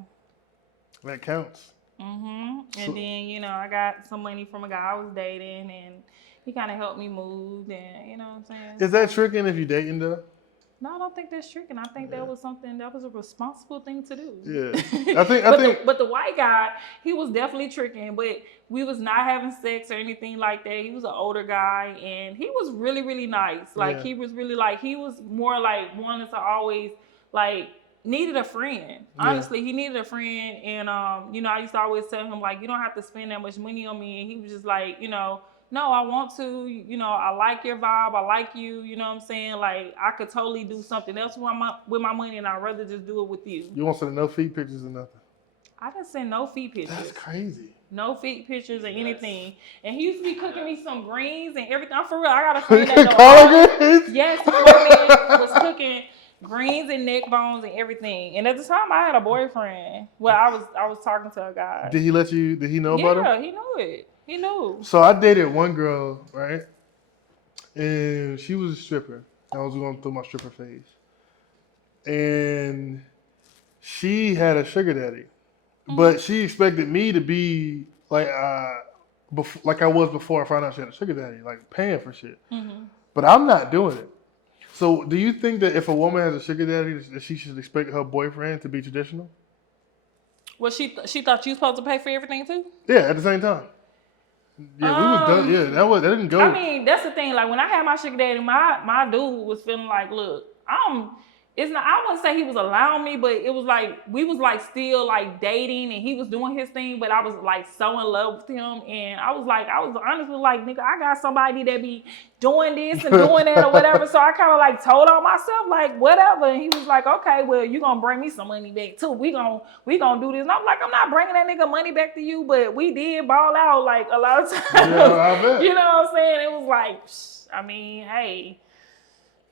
That counts. And then, I got some money from a guy I was dating and he kind of helped me move and, you know what I'm saying? Is that tricking if you dating though? No, I don't think that's tricking. I think that was a responsible thing to do. Yeah. I think But the white guy, he was definitely tricking, but we was not having sex or anything like that. He was an older guy and he was really, really nice. Like he was really he was more like wanted to always needed a friend. Honestly, he needed a friend. And, I used to always tell him you don't have to spend that much money on me. And he was just no, I want to, I like your vibe. I like you, you know what I'm saying? I could totally do something else with my money and I'd rather just do it with you. You won't send no feet pictures or nothing. I didn't send no feet pictures. That's crazy. No feet pictures or anything. And he used to be cooking me some greens and everything. I'm for real. I got a friend that collard greens? Yes, my man was cooking greens and neck bones and everything. And at the time I had a boyfriend. Well, I was talking to a guy. Did he know about it? Yeah, he knew it. He knew. So I dated one girl, right? And she was a stripper. I was going through my stripper phase. And she had a sugar daddy. But she expected me to be like I was before I found out she had a sugar daddy, paying for shit. But I'm not doing it. So do you think that if a woman has a sugar daddy, that she should expect her boyfriend to be traditional? Well, she thought you was supposed to pay for everything too? Yeah, at the same time. Yeah, we was done. Yeah, that didn't go. I mean, that's the thing. When I had my sugar daddy, my dude was feeling look, it's not. I wouldn't say he was allowing me, but it was we was still dating, and he was doing his thing. But I was so in love with him, and I was honestly nigga, I got somebody that be doing this and doing that or whatever. So I kind of told on myself whatever, and he was okay, well you gonna bring me some money back too. We gonna do this. And I'm I'm not bringing that nigga money back to you, but we did ball out a lot of times. Yeah, I bet. You know what I'm saying? It was hey.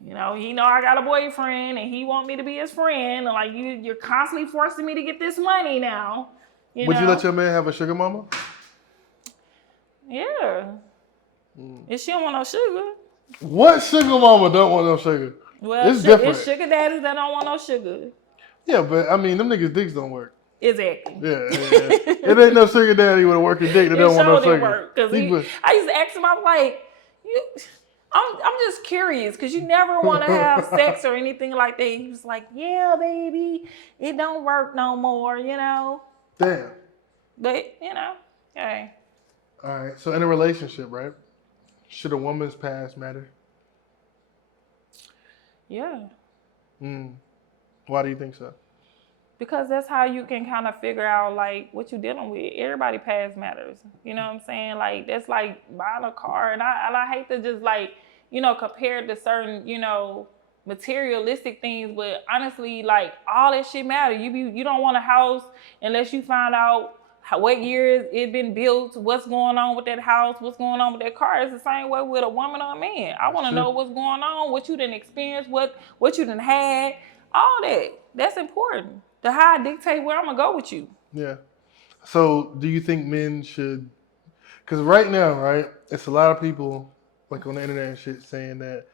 He know I got a boyfriend and he want me to be his friend. And you're constantly forcing me to get this money now. Would you let your man have a sugar mama? Yeah. If she don't want no sugar. What sugar mama don't want no sugar? Well, it's different. It's sugar daddies that don't want no sugar. Yeah, but I mean, them niggas' dicks don't work. Exactly. Yeah. It ain't no sugar daddy with a working dick that don't want no sugar. Work, I used to ask him, I was I'm just curious because you never want to have sex or anything like that. He was yeah, baby, it don't work no more, Damn. But, hey. All right. So in a relationship, right? Should a woman's past matter? Yeah. Why do you think so? Because that's how you can kind of figure out what you're dealing with. Everybody past matters. You know what I'm saying? That's buying a car. And I hate to just compare it to certain, materialistic things. But honestly, all that shit matter. You don't want a house unless you find out what year it been built, what's going on with that house, what's going on with that car. It's the same way with a woman or a man. I want to know what's going on, what you done experienced, what you done had, all that. That's important. The how I dictate where I'm going to go with you. Yeah. So do you think men should, because right now, right, it's a lot of people on the internet and shit saying that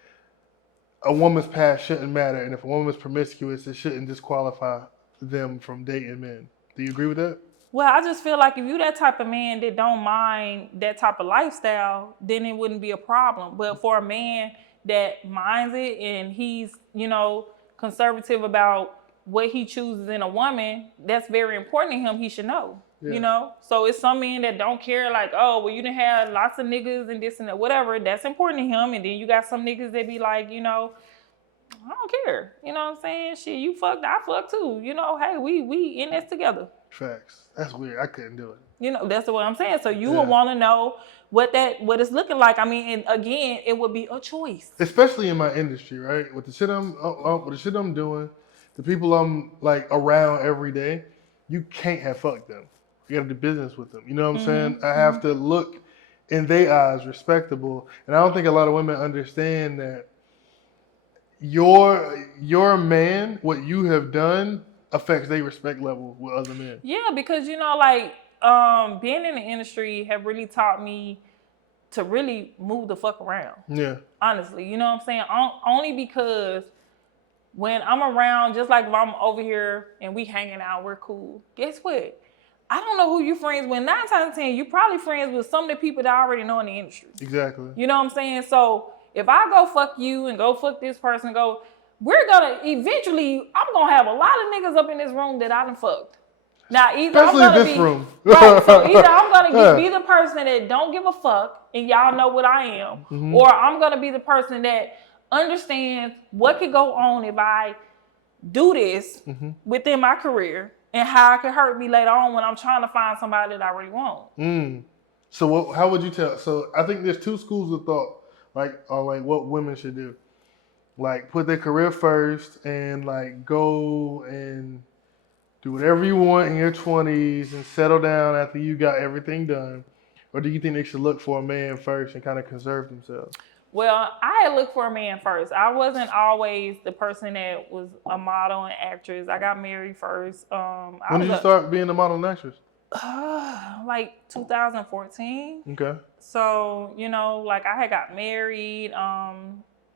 a woman's past shouldn't matter. And if a woman's promiscuous, it shouldn't disqualify them from dating men. Do you agree with that? Well, I just feel like if you that type of man that don't mind that type of lifestyle, then it wouldn't be a problem. But for a man that minds it and he's, conservative about what he chooses in a woman, that's very important to him. He should know. Yeah. You know, so it's some men that don't care, like, oh, well, you done had lots of niggas and this and that, whatever. That's important to him. And then you got some niggas that be like, you know, I don't care. You know what I'm saying? Shit, you fucked, I fucked too. You know, hey, we in this together. Facts. That's weird. I couldn't do it. You know, that's what I'm saying. So you would want to know what it's looking like. I mean, and again, it would be a choice. Especially in my industry, right? With the shit I'm doing, the people I'm like around every day, you can't have fucked them. You got to do business with them. You know what I'm saying? I have to look in their eyes respectable, and I don't think a lot of women understand that your man, what you have done, affects their respect level with other men. Yeah, because you know, like being in the industry have really taught me to really move the fuck around. Yeah. Honestly, you know what I'm saying? Only because when I'm around, just like if I'm over here and we hanging out, we're cool. Guess what? I don't know who you friends with. 9 times out of 10, you probably friends with some of the people that I already know in the industry. Exactly. You know what I'm saying? So if I go fuck you and go fuck this person, we're gonna eventually, I'm gonna have a lot of niggas up in this room that I done fucked. Now either Especially I'm gonna this be room. right. So either I'm gonna be the person that don't give a fuck and y'all know what I am, or I'm gonna be the person that understands what could go on if I do this within my career and how it could hurt me later on when I'm trying to find somebody that I really want. So how would you tell? So I think there's 2 schools of thought, on what women should do. Like put their career first and like go and do whatever you want in your 20s and settle down after you got everything done. Or do you think they should look for a man first and kind of conserve themselves? Well, I had looked for a man first. I wasn't always the person that was a model and actress. I got married first. When did you start being a model and actress? Like 2014. Okay. So, you know, like I had got married.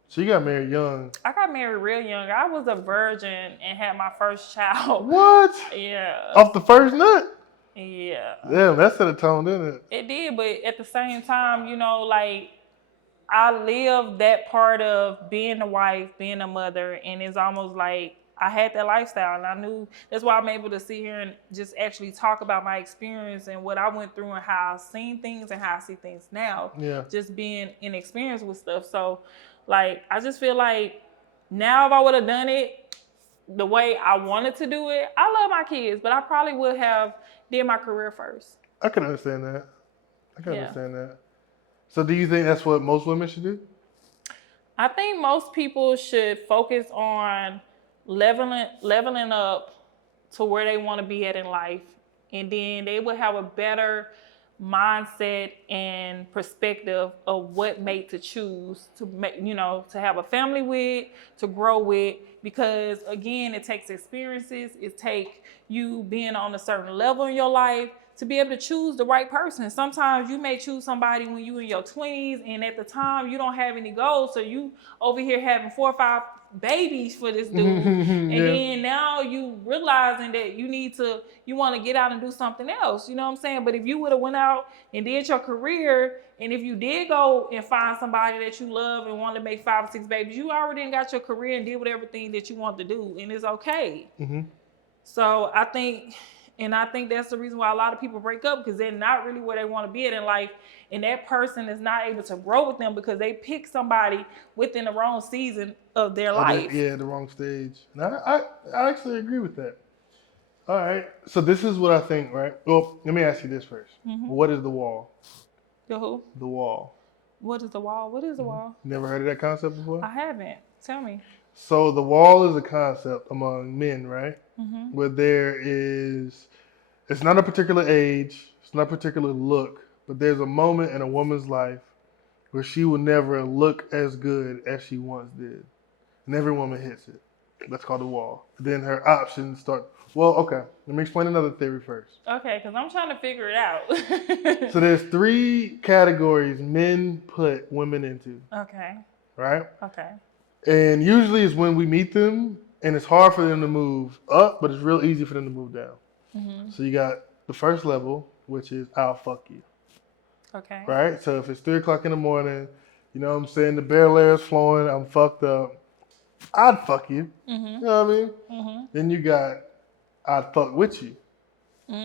So you got married young. I got married real young. I was a virgin and had my first child. What? Yeah. Off the first nut? Yeah. Damn, that set a tone, didn't it? It did, but at the same time, you know, like I lived that part of being a wife, being a mother, and it's almost like I had that lifestyle, and I knew that's why I'm able to sit here and just actually talk about my experience and what I went through and how I've seen things and how I see things now. Yeah. Just being in experience with stuff. So, like, I just feel like now if I would have done it the way I wanted to do it, I love my kids, but I probably would have did my career first. I can understand that. Understand that. So do you think that's what most women should do? I think most people should focus on leveling up to where they want to be at in life, and then they will have a better mindset and perspective of what mate to choose to make, you know, to have a family with, to grow with, because again, it takes experiences, it takes you being on a certain level in your life to be able to choose the right person. Sometimes you may choose somebody when you in your 20s and at the time you don't have any goals, so you over here having 4 or 5 babies for this dude, and then now you realizing that you want to get out and do something else, you know what I'm saying? But if you would have went out and did your career, and if you did go and find somebody that you love and want to make 5 or 6 babies, you already got your career and did with everything that you want to do, and it's okay. So I think that's the reason why a lot of people break up, because they're not really where they want to be at in life, and that person is not able to grow with them because they pick somebody within the wrong season of their life. The wrong stage. Now, I actually agree with that. All right. So this is what I think, right? Well, let me ask you this first. What is the wall? The who? The wall. What is the wall? What is the wall? Never heard of that concept before? I haven't. Tell me. So the wall is a concept among men, right? Where there is, it's not a particular age, it's not a particular look, but there's a moment in a woman's life where she will never look as good as she once did. And every woman hits it. That's called the wall. Then her options start. Well, okay, let me explain another theory first. Okay, because I'm trying to figure it out. So there's 3 categories men put women into. Okay. Right? Okay. And usually it's when we meet them and it's hard for them to move up, but it's real easy for them to move down. So you got the first level, which is I'll fuck you. Okay. Right? So if it's 3 o'clock in the morning, you know what I'm saying, the barrel air is flowing, I'm fucked up, I'd fuck you. You know what I mean? Then you got I'd fuck with you. You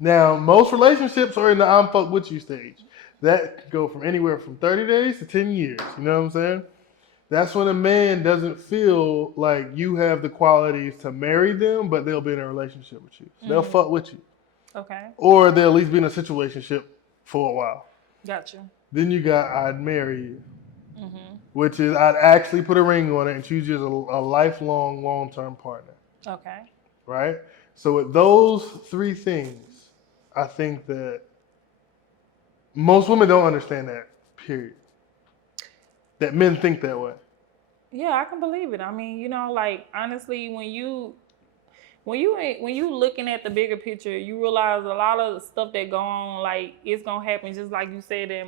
Now, most relationships are in the I'm fuck with you stage. That could go from anywhere from 30 days to 10 years. You know what I'm saying? That's when a man doesn't feel like you have the qualities to marry them, but they'll be in a relationship with you. So they'll fuck with you. Okay. Or they'll at least be in a situationship for a while. Gotcha. Then you got I'd marry you, which is I'd actually put a ring on it and choose you as a lifelong, long-term partner. Okay. Right? So with those three things, I think that most women don't understand that, period. That men think that way. Yeah, I can believe it. I mean, you know, like honestly, when you looking at the bigger picture, you realize a lot of the stuff that go on, like it's gonna happen. Just like you said, that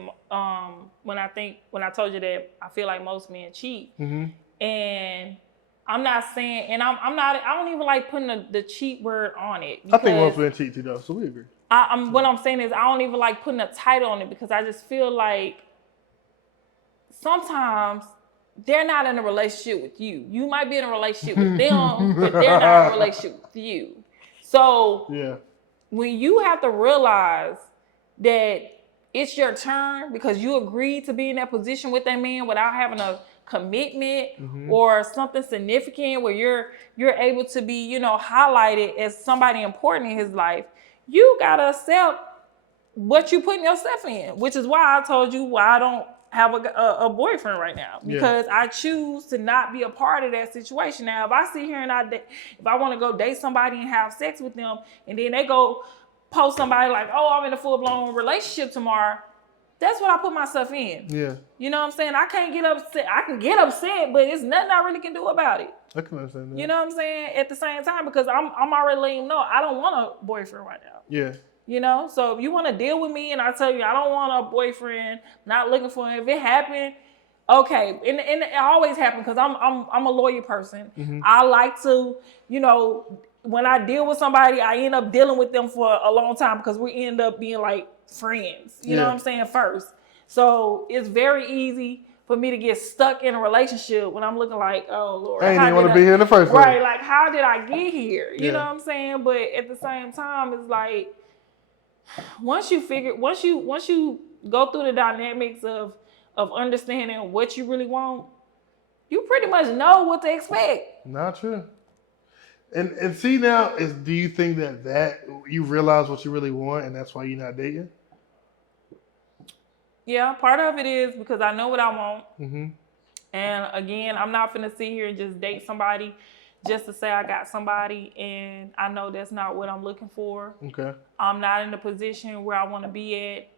when I told you that I feel like most men cheat, and I'm not saying, and I don't even like putting the cheat word on it. I think most men cheat too, though, so we agree. What I'm saying is I don't even like putting a title on it because I just feel like sometimes they're not in a relationship with you. You might be in a relationship with them, but they're not in a relationship with you. So Yeah. when you have to realize that it's your turn because you agreed to be in that position with that man without having a commitment or something significant where you're able to be, you know, highlighted as somebody important in his life, you gotta accept what you putting yourself in, which is why I told you why I don't have a boyfriend right now, because I choose to not be a part of that situation. Now, if I sit here and if I want to go date somebody and have sex with them, and then they go post somebody like, oh, I'm in a full-blown relationship tomorrow, that's what I put myself in. Yeah. You know what I'm saying? I can't get upset. I can get upset, but it's nothing I really can do about it. I can understand that. You know what I'm saying? At the same time, because I'm already letting him know I don't want a boyfriend right now. Yeah. You know, so if you want to deal with me and I tell you I don't want a boyfriend, not looking for him, if it happened, okay. And it always happens because I'm a loyal person. I like to, you know, when I deal with somebody, I end up dealing with them for a long time because we end up being like friends. You know what I'm saying? First. So it's very easy for me to get stuck in a relationship when I'm looking like, oh Lord, I didn't want to be here in the first place. Right, like how did I get here? You know what I'm saying? But at the same time, it's like once you go through the dynamics of understanding what you really want, you pretty much know what to expect. Not true. And see now, do you think that you realize what you really want and that's why you're not dating? Yeah, part of it is because I know what I want. And again, I'm not finna sit here and just date somebody just to say I got somebody and I know that's not what I'm looking for. Okay. I'm not in the position where I want to be at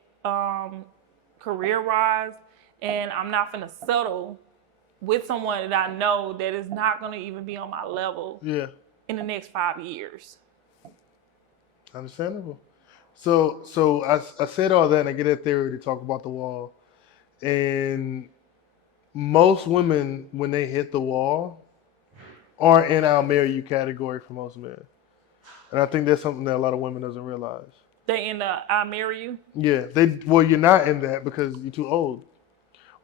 career-wise, and I'm not finna settle with someone that I know that is not gonna even be on my level in the next 5 years. Understandable. So I said all that and I get that theory to talk about the wall. And most women, when they hit the wall, aren't in I'll marry you category for most men. And I think that's something that a lot of women doesn't realize. They in the I'll marry you? Yeah. You're not in that because you're too old.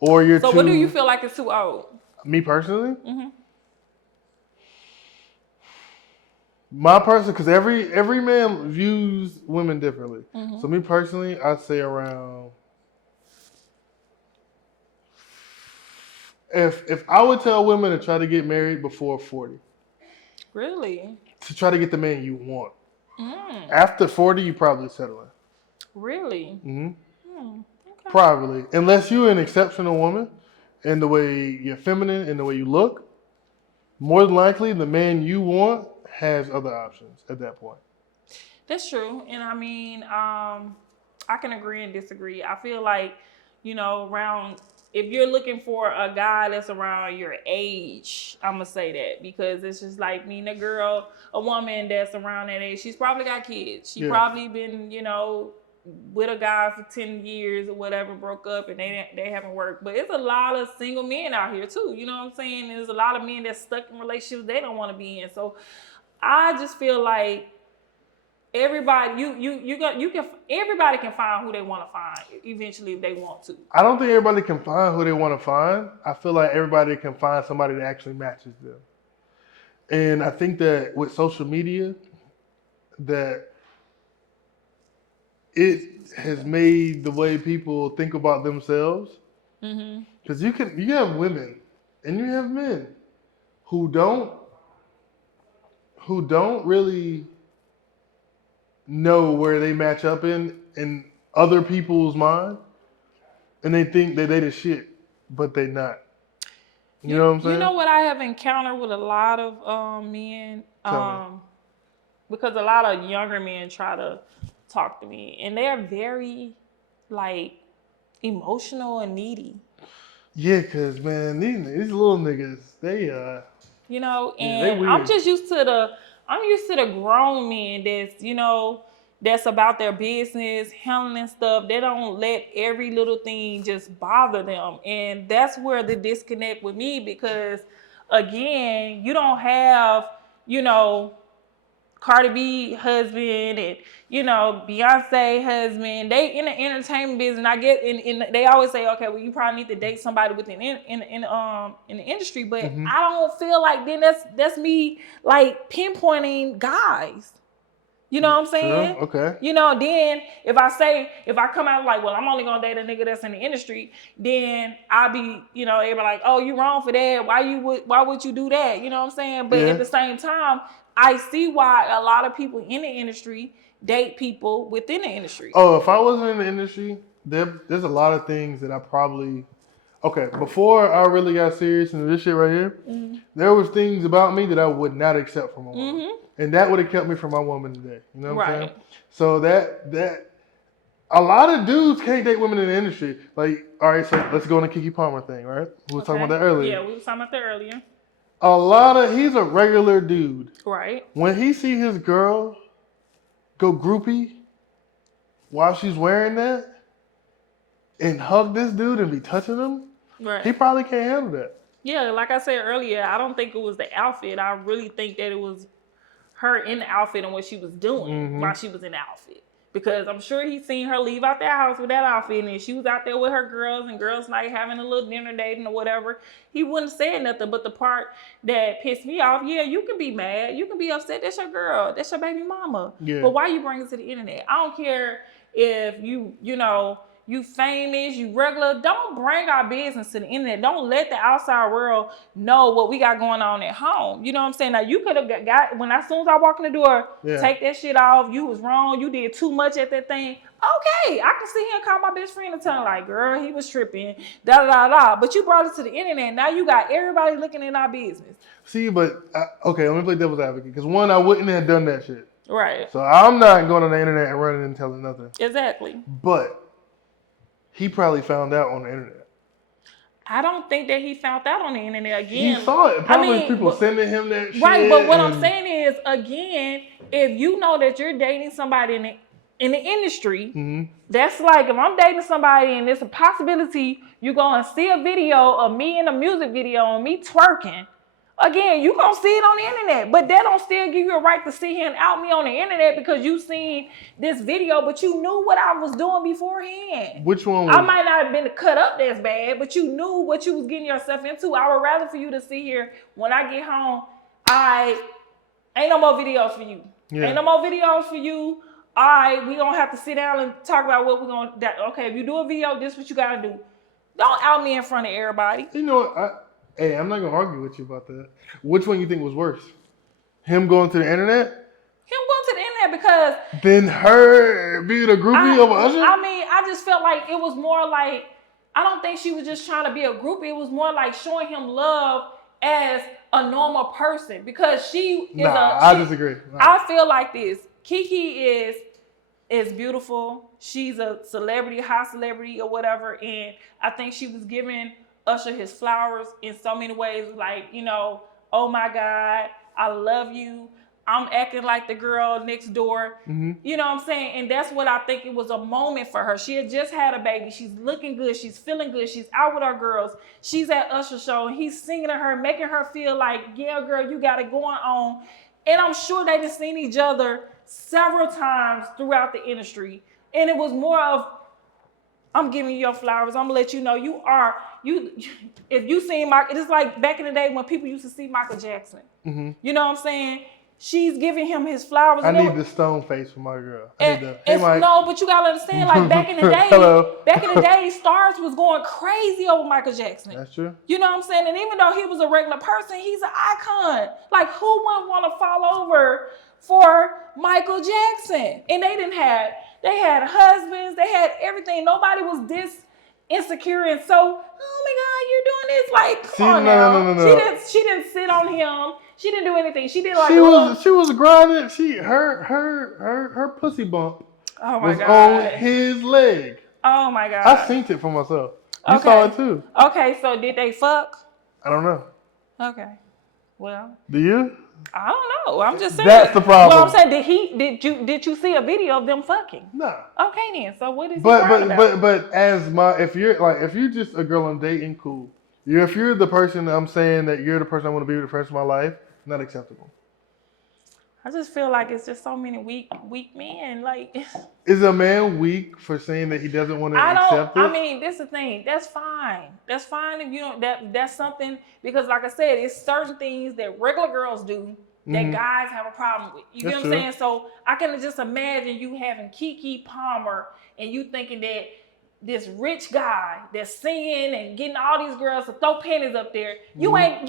Or you're So too... what do you feel like is too old? Me personally? My person, because every man views women differently. So me personally, I'd say around... If I would tell women to try to get married before 40. Really? To try to get the man you want. After 40, you probably settle in. Really? Okay. Probably. Unless you're an exceptional woman in the way you're feminine, in the way you look, more than likely the man you want has other options at that point. That's true. And I mean, I can agree and disagree. I feel like, you know, if you're looking for a guy that's around your age, I'm going to say that because it's just like me and a woman that's around that age, she's probably got kids. She probably been, you know, with a guy for 10 years or whatever, broke up and they haven't worked. But it's a lot of single men out here too. You know what I'm saying? There's a lot of men that's stuck in relationships they don't want to be in. So I just feel like everybody, everybody can find who they want to find eventually if they want to. I don't think everybody can find who they want to find. I feel like everybody can find somebody that actually matches them. And I think that with social media, that it has made the way people think about themselves. Mm-hmm. Because you have women and you have men who don't really know where they match up in other people's mind, and they think that they the shit, but they not. You know what I'm You saying? know what I have encountered with a lot of men, Tell me. because a lot of younger men try to talk to me, and they're very like emotional and needy. Yeah, cause man, these little niggas, You know, they and weird. I'm used to the grown men that's, that's about their business, handling stuff. They don't let every little thing just bother them. And that's where the disconnect with me, because again, you don't have, you know, Cardi B husband and Beyonce husband. They in the entertainment business. I get in. They always say, okay, well, you probably need to date somebody within in the industry. But Mhm. I don't feel like then that's me like pinpointing guys. You know what I'm True. saying? Okay. Then if I come out like, well, I'm only gonna date a nigga that's in the industry, then I'll be, everybody like, oh, you wrong for that. Why would you do that? You know what I'm saying? But Yeah. at the same time, I see why a lot of people in the industry date people within the industry. Oh, if I wasn't in the industry, there's a lot of things that I probably. Okay, before I really got serious into this shit right here, Mm-hmm. there was things about me that I would not accept from a woman, Mm-hmm. and that would have kept me from my woman today. You know what I'm saying? Right. So that a lot of dudes can't date women in the industry. Like, all right, so let's go on the Keke Palmer thing, right? We were talking Okay. about that earlier. Yeah, we were talking about that earlier. He's a regular dude. Right. When he see his girl go groupie while she's wearing that and hug this dude and be touching him, Right. he probably can't handle that. Yeah, like I said earlier, I don't think it was the outfit. I really think that it was her in the outfit and what she was doing while she was in the outfit. Because I'm sure he's seen her leave out that house with that outfit, and she was out there with her girls and girls night having a little dinner dating or whatever. He wouldn't say nothing. But the part that pissed me off, yeah, you can be mad, you can be upset. That's your girl, that's your baby mama. Yeah. But why you bring it to the internet? I don't care if you famous, you regular. Don't bring our business to the internet. Don't let the outside world know what we got going on at home. You know what I'm saying? Now you could have got when as soon as I walk in the door, take that shit off. You was wrong. You did too much at that thing. Okay, I can sit here and call my best friend and tell her like, girl, he was tripping. Da da da da. But you brought it to the internet. Now you got everybody looking in our business. See, but okay, let me play devil's advocate. Because one, I wouldn't have done that shit. Right. So I'm not going on the internet and running and telling nothing. Exactly. But he probably found out on the internet. I don't think that he found out on the internet again. He saw it. Probably people sending him that shit. Right, but what I'm saying is, again, if you know that you're dating somebody in the industry, that's like if I'm dating somebody and there's a possibility you're going to see a video of me in a music video and me twerking. Again, you gonna see it on the internet, but that don't still give you a right to sit here and out me on the internet because you seen this video, but you knew what I was doing beforehand. Which one I might not have been cut up as bad, but you knew what you was getting yourself into. I would rather for you to sit here when I get home, ain't no more videos for you. Yeah. Ain't no more videos for you. All right, we gonna have to sit down and talk about what we're gonna. Okay, if you do a video, this is what you gotta do. Don't out me in front of everybody. You know what? Hey, I'm not gonna argue with you about that. Which one you think was worse? Him going to the internet? Him going to the internet because then her being a groupie of Usher? I mean, I just felt like it was more like I don't think she was just trying to be a groupie. It was more like showing him love as a normal person because she is I disagree. I feel like this. Keke is beautiful. She's a celebrity, high celebrity or whatever, and I think she was giving Usher his flowers in so many ways, like, oh my God, I love you. I'm acting like the girl next door. Mm-hmm. You know what I'm saying? And that's what I think it was a moment for her. She had just had a baby. She's looking good. She's feeling good. She's out with her girls. She's at Usher's show and he's singing to her, making her feel like, yeah, girl, you got it going on. And I'm sure they done seen each other several times throughout the industry. And it was more of, I'm giving you your flowers. I'm gonna let you know if you seen Michael, it's like back in the day when people used to see Michael Jackson. Mm-hmm. You know what I'm saying? she's giving him his flowers. I And need the stone face for my girl. I need the, hey it's, Mike. no, but you gotta understand, like back in the day, Hello. stars was going crazy over Michael Jackson. That's true. You know what I'm saying? And even though he was a regular person, he's an icon. Like, who wouldn't want to fall over for Michael Jackson? And they had husbands, they had everything. Nobody was this insecure and so, oh my God, you're doing this. Like, come on now. No. She didn't sit on him. She didn't do anything. She did like she was grinding. Her pussy bump was on his leg. Oh my God. I seen it for myself. You saw it too. Okay, so did they fuck? I don't know. Okay. Well. Do you? I don't know. I'm just saying. That's the problem. Well, I'm saying, did you see a video of them fucking? No. Okay then. So what is he crying about? But if you're just a girl I'm dating, cool. If you're the person I'm saying that you're the person I want to be with the rest of my life, not acceptable. I just feel like it's just so many weak men. Like, is a man weak for saying that he doesn't want to accept it? I mean, this is the thing. That's fine. That's fine if you don't. That's something, because, like I said, it's certain things that regular girls do that guys have a problem with. You get what I'm saying? So I can just imagine you having Keke Palmer and you thinking that this rich guy that's singing and getting all these girls to throw pennies up there. You ain't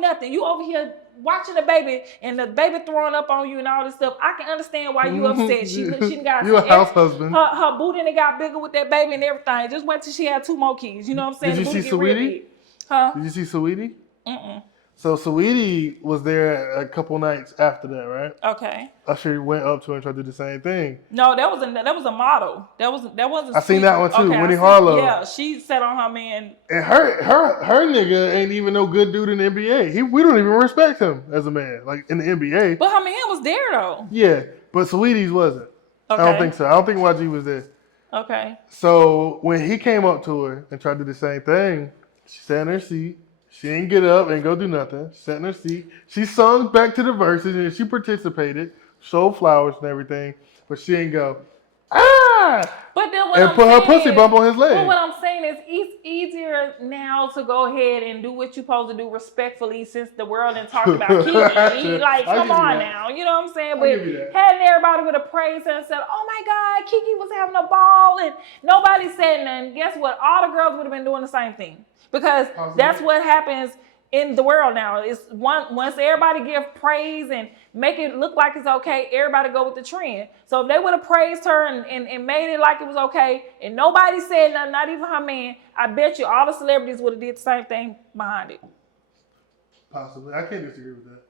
nothing. You over here watching the baby and the baby throwing up on you and all this stuff. I can understand why you upset. She got you a house husband. Her booty and got bigger with that baby and everything. Just wait till she had 2 more kids. You know what I'm saying? Did you see Saweetie? Huh? Did you see Saweetie? Mm-mm. So Saweetie was there a couple nights after that, right? Okay. Usher went up to her and tried to do the same thing. No, that was a model. That wasn't. I seen that one too. Okay, Winnie Harlow. Yeah, she sat on her man. And her nigga ain't even no good dude in the NBA. We don't even respect him as a man, like in the NBA. But her man was there though. Yeah, but Saweetie's wasn't. Okay. I don't think so. I don't think YG was there. Okay. So when he came up to her and tried to do the same thing, she sat in her seat. She didn't get up and go do nothing. She sat in her seat. She sung back to the verses and she participated, showed flowers and everything, but she didn't go, ah! But then and put her pussy bump on his leg. But what I'm saying is it's easier now to go ahead and do what you're supposed to do respectfully, since the world done talked about Keke. Like, come on now. You know what I'm saying? But hadn't everybody would have praised her and said, oh my God, Keke was having a ball and nobody said nothing. Guess what? All the girls would have been doing the same thing. Because that's what happens in the world now. It's once everybody give praise and make it look like it's okay, everybody go with the trend. So if they would have praised her and made it like it was okay, and nobody said nothing, not even her man, I bet you all the celebrities would have did the same thing behind it. Possibly. I can't disagree with that.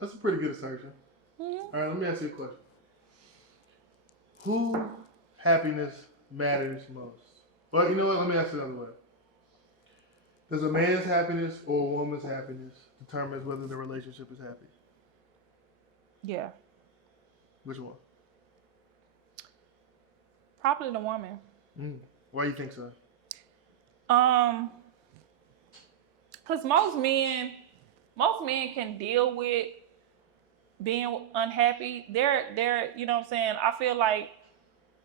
That's a pretty good assertion. Mm-hmm. All right, let me ask you a question. Who happiness matters most? Well, you know what? Let me ask it another way. Does a man's happiness or a woman's happiness determine whether the relationship is happy? Yeah. Which one? Probably the woman. Why do you think so? Because most men can deal with being unhappy. They're you know what I'm saying? I feel like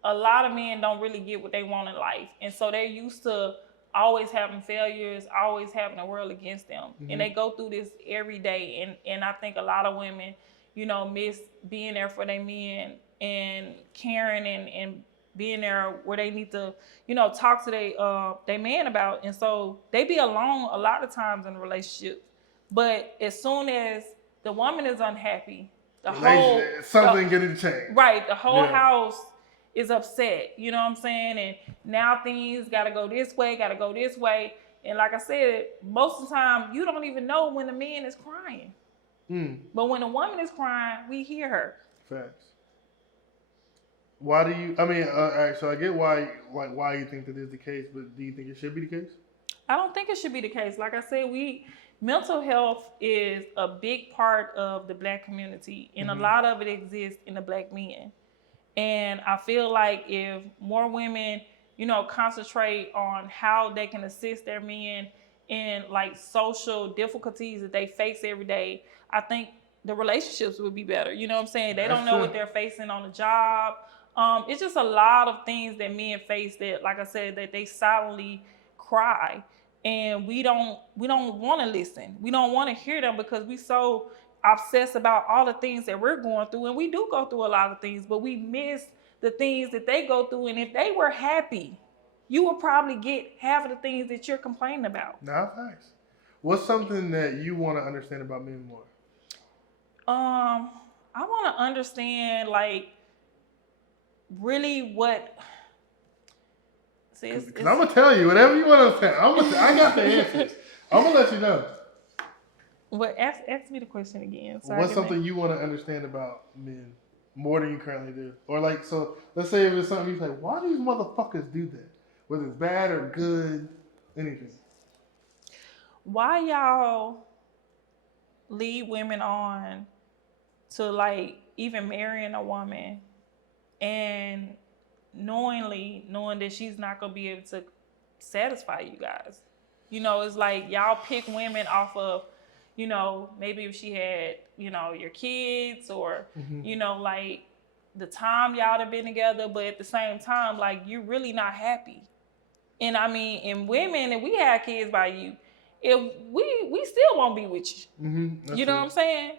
a lot of men don't really get what they want in life. And so they're used to always having failures, always having the world against them. Mm-hmm. And they go through this every day. And I think a lot of women, you know, miss being there for their men and caring and being there where they need to, you know, talk to their man about. And so they be alone a lot of times in a relationship. But as soon as the woman is unhappy, something getting changed. Right. The whole house is upset, you know what I'm saying? And now things gotta go this way. And like I said, most of the time you don't even know when the man is crying. But when a woman is crying, we hear her. Facts. Why do you? I mean, all right. So I get why you think that is the case, but do you think it should be the case? I don't think it should be the case. Like I said, mental health is a big part of the Black community, and a lot of it exists in the Black men. And I feel like if more women, you know, concentrate on how they can assist their men in like social difficulties that they face every day, I think the relationships would be better. You know what I'm saying? They don't know what they're facing on the job. It's just a lot of things that men face that, like I said, that they silently cry. And we don't want to listen. We don't want to hear them because we so obsess about all the things that we're going through, and we do go through a lot of things, but we miss the things that they go through. And if they were happy, you would probably get half of the things that you're complaining about. Nah, thanks. What's something that you want to understand about men more? I want to understand, like, really what. See, Because I'm gonna tell you whatever you want to understand. I got the answers. I'm gonna let you know. But ask me the question again. So What's something you want to understand about men more than you currently do? Or like, so let's say if it's something you say, why do these motherfuckers do that? Whether it's bad or good, anything. Why y'all lead women on to, like, even marrying a woman and knowing that she's not gonna be able to satisfy you guys? You know, it's like y'all pick women off of, you know, maybe if she had, you know, your kids, or, you know, like the time y'all have been together, but at the same time, like, you're really not happy. And I mean, in women, if we had kids by you, if we still won't be with you. You know what I'm saying?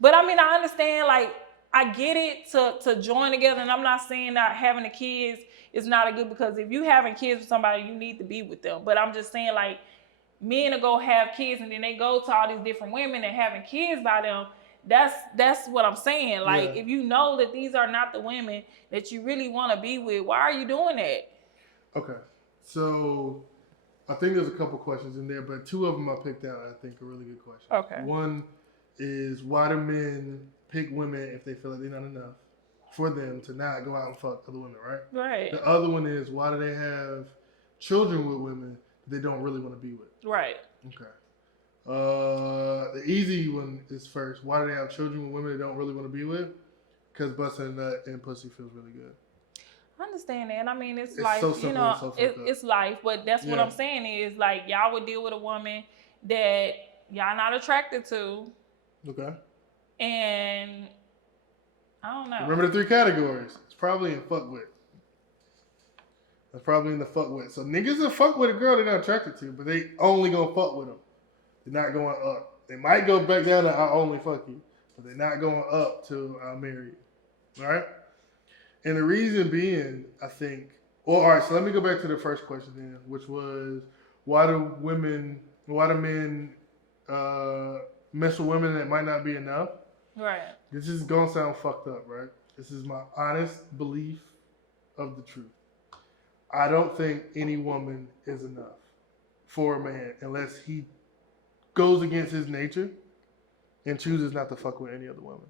But I mean, I understand, like, I get it to join together, and I'm not saying that having the kids is not a good, because if you having kids with somebody, you need to be with them. But I'm just saying, like, men to go have kids and then they go to all these different women and having kids by them. That's what I'm saying. Like, if you know that these are not the women that you really want to be with, why are you doing that? Okay, so I think there's a couple questions in there, but two of them I picked out I think are really good questions. Okay. One is, why do men pick women if they feel like they're not enough for them to not go out and fuck other women, right? Right. The other one is, why do they have children with women that they don't really want to be with? Right. Okay. The easy one is first. Why do they have children with women they don't really want to be with? Because busting a nut and pussy feels really good. I understand that. I mean, it's life, so you know, it's life. But that's what I'm saying is, like, y'all would deal with a woman that y'all not attracted to. Okay. And I don't know. Remember the three categories. It's probably in fuck with. That's probably in the fuck with. So niggas that fuck with a girl they're not attracted to, but they only gonna fuck with them. They're not going up. They might go back down to I'll only fuck you, but they're not going up to I'll marry you. All right? And the reason being, I think, well, all right, so let me go back to the first question then, which was, why do men mess with women that might not be enough? Right. This is gonna sound fucked up, right? This is my honest belief of the truth. I don't think any woman is enough for a man unless he goes against his nature and chooses not to fuck with any other woman.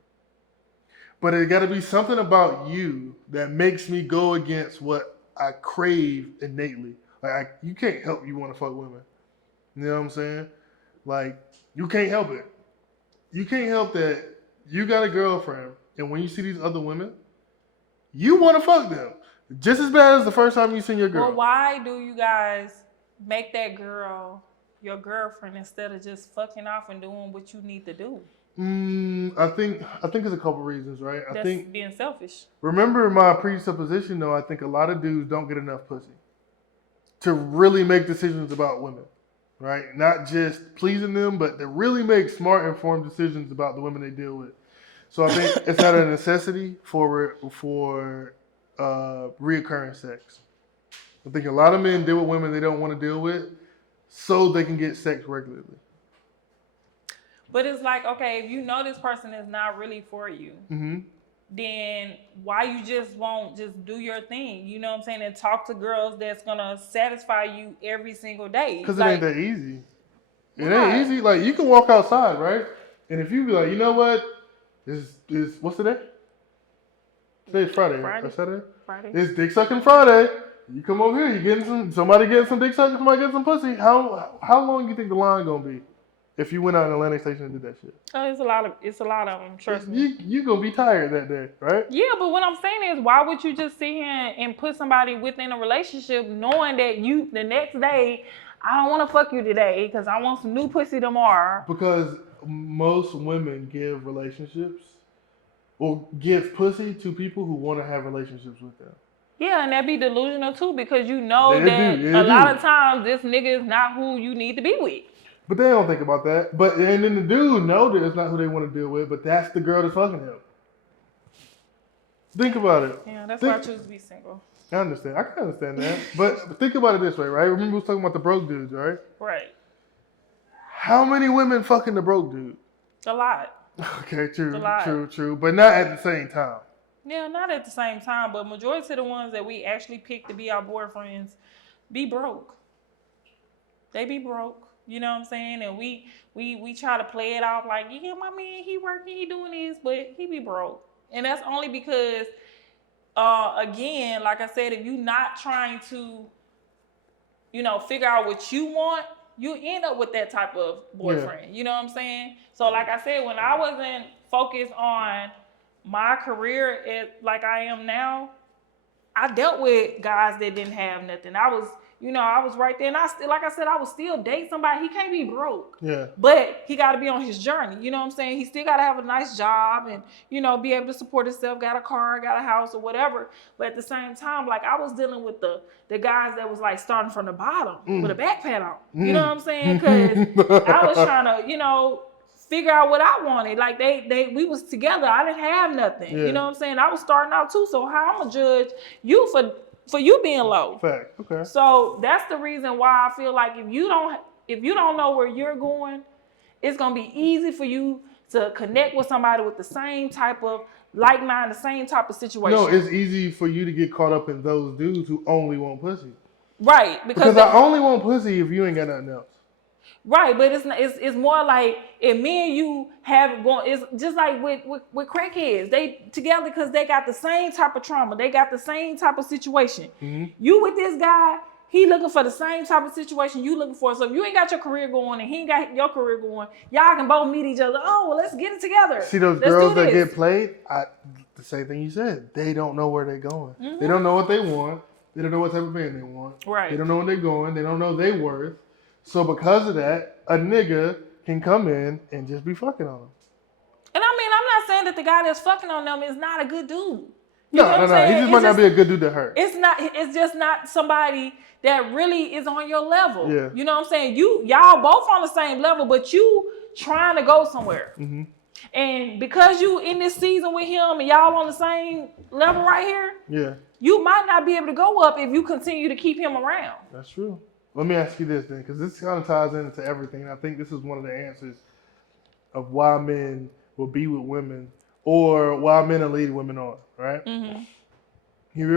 But it got to be something about you that makes me go against what I crave innately. Like, you can't help you want to fuck women. You know what I'm saying? Like, you can't help it. You can't help that you got a girlfriend, and when you see these other women, you want to fuck them. Just as bad as the first time you seen your girl. Well, why do you guys make that girl your girlfriend instead of just fucking off and doing what you need to do? I think there's a couple reasons, right? That's I think being selfish. Remember my presupposition, though. I think a lot of dudes don't get enough pussy to really make decisions about women, right? Not just pleasing them, but to really make smart, informed decisions about the women they deal with. So I think it's not a necessity for reoccurring sex. I think a lot of men deal with women they don't want to deal with so they can get sex regularly. But it's like, okay, if you know this person is not really for you, then why you just won't just do your thing? You know what I'm saying? And talk to girls that's gonna satisfy you every single day. Because it ain't that easy. It ain't easy. Like, you can walk outside, right? And if you be like, you know what? Is what's the day? Today's Friday. Or Saturday? Friday. It's Dick Sucking Friday. You come over here, you getting somebody getting some dick sucking, somebody getting some pussy. How long you think the line gonna be if you went out in Atlantic Station and did that shit? Oh, it's a lot of them. Trust me. You gonna be tired that day, right? Yeah, but what I'm saying is, why would you just sit here and put somebody within a relationship knowing that you the next day, I don't want to fuck you today because I want some new pussy tomorrow? Because most women give give pussy to people who want to have relationships with them. Yeah, and that be delusional too, because you know that a lot of times this nigga is not who you need to be with. But they don't think about that. But and then the dude know that it's not who they want to deal with, but that's the girl that's fucking him. Think about it. Yeah, that's why I choose to be single. I understand. I can understand that. But think about it this way, right? Remember we was talking about the broke dudes, right? Right. How many women fucking the broke dude? A lot. Okay, A lot. true. But not at the same time. Yeah, not at the same time, but majority of the ones that we actually pick to be our boyfriends be broke. They be broke. You know what I'm saying? And we try to play it off like, yeah, my man, he working, he doing this, but he be broke. And that's only because, again, like I said, if you not trying to, figure out what you want, you end up with that type of boyfriend. Yeah. You know what I'm saying? So like I said, when I wasn't focused on my career like I am now, I dealt with guys that didn't have nothing. I was right there, and I would still date somebody. He can't be broke. Yeah. But he got to be on his journey. You know what I'm saying? He still got to have a nice job and, be able to support himself, got a car, got a house or whatever. But at the same time, like I was dealing with the guys that was like starting from the bottom with a backpack on. You know what I'm saying? Because I was trying to, figure out what I wanted. Like we was together. I didn't have nothing. Yeah. You know what I'm saying? I was starting out too. So how I'm gonna judge you for you being low? Fact. Okay. So that's the reason why I feel like if you don't know where you're going, it's gonna be easy for you to connect with somebody with the same type of like mind, the same type of situation. No, it's easy for you to get caught up in those dudes who only want pussy. Right. Because I only want pussy if you ain't got nothing else. Right, but it's more like if me and you have going. It's just like with crackheads. They together because they got the same type of trauma. They got the same type of situation. Mm-hmm. You with this guy, he looking for the same type of situation you looking for. So if you ain't got your career going and he ain't got your career going, y'all can both meet each other. Oh, well, let's get it together. See those girls that get played? The same thing you said. They don't know where they're going. Mm-hmm. They don't know what they want. They don't know what type of man they want. Right. They don't know where they're going. They don't know their worth. So because of that, a nigga can come in and just be fucking on them. And I mean, I'm not saying that the guy that's fucking on them is not a good dude. No. He just might not be a good dude to her. It's just not somebody that really is on your level. Yeah. You know what I'm saying? Y'all both on the same level, but you trying to go somewhere. Mm-hmm. And because you in this season with him and y'all on the same level right here, yeah, you might not be able to go up if you continue to keep him around. That's true. Let me ask you this then, because this kind of ties into everything. And I think this is one of the answers of why men will be with women or why men are leading women on, right? Mm-hmm. Have you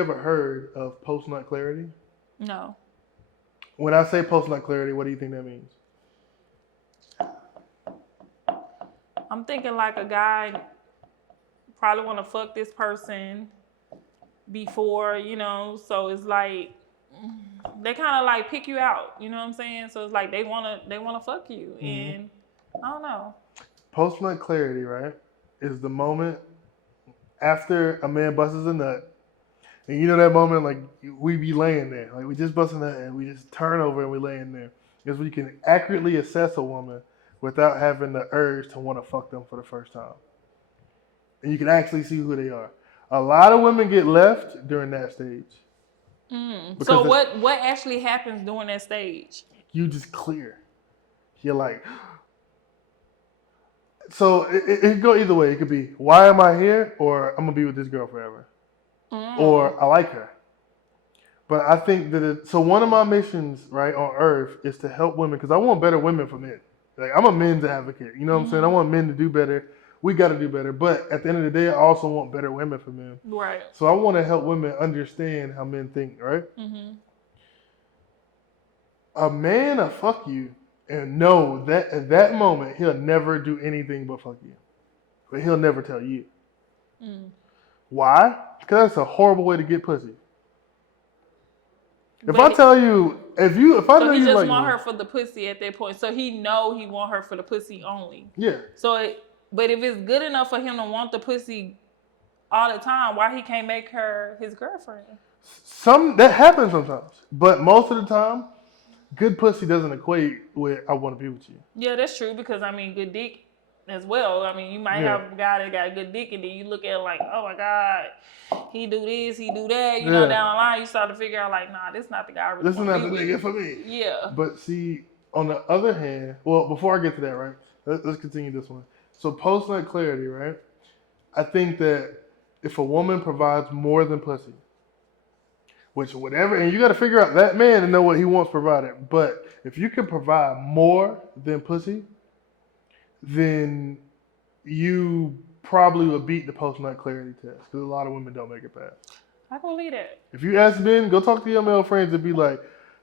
ever heard of post-nut clarity? No. When I say post-nut clarity, what do you think that means? I'm thinking like a guy probably want to fuck this person before, so it's like they kind of like pick you out, you know what I'm saying? So it's like they wanna fuck you, mm-hmm. And I don't know. Post-nut clarity, right, is the moment after a man busts a nut, and you know that moment like we be laying there, like we just bust a nut and we just turn over and we laying there. Is when you can accurately assess a woman without having the urge to want to fuck them for the first time, and you can actually see who they are. A lot of women get left during that stage. So what actually happens during that stage? You just clear. You're like, so it can go either way. It could be, why am I here? Or I'm going to be with this girl forever. Or I like her. But I think that so one of my missions, right, on earth is to help women, because I want better women for men. Like, I'm a men's advocate. You know what I'm saying? I want men to do better. We got to do better. But at the end of the day, I also want better women for men. Right. So I want to help women understand how men think, right? Mm-hmm. A man will fuck you and know that at that moment, he'll never do anything but fuck you. But he'll never tell you. Why? Because that's a horrible way to get pussy. If I know you he just like want me, her for the pussy at that point. So he want her for the pussy only. Yeah. But if it's good enough for him to want the pussy all the time, why he can't make her his girlfriend? That happens sometimes, but most of the time, good pussy doesn't equate with I want to be with you. Yeah, that's true, because I mean, good dick as well. I mean, you might have a guy that got a good dick, and then you look at it like, oh my God, he do this, he do that. You know, down the line, you start to figure out like, nah, this is not the guy I really want to be with. This is not the nigga for me. Yeah. But see, On the other hand, well, before I get to that, right? Let's continue this one. So post nut clarity, right? I think that if a woman provides more than pussy, which whatever, and you got to figure out that man to know what he wants provided. But if you can provide more than pussy, then you probably would beat the post nut clarity test because a lot of women don't make it past. I can believe that. If you ask men, go talk to your male friends and be like,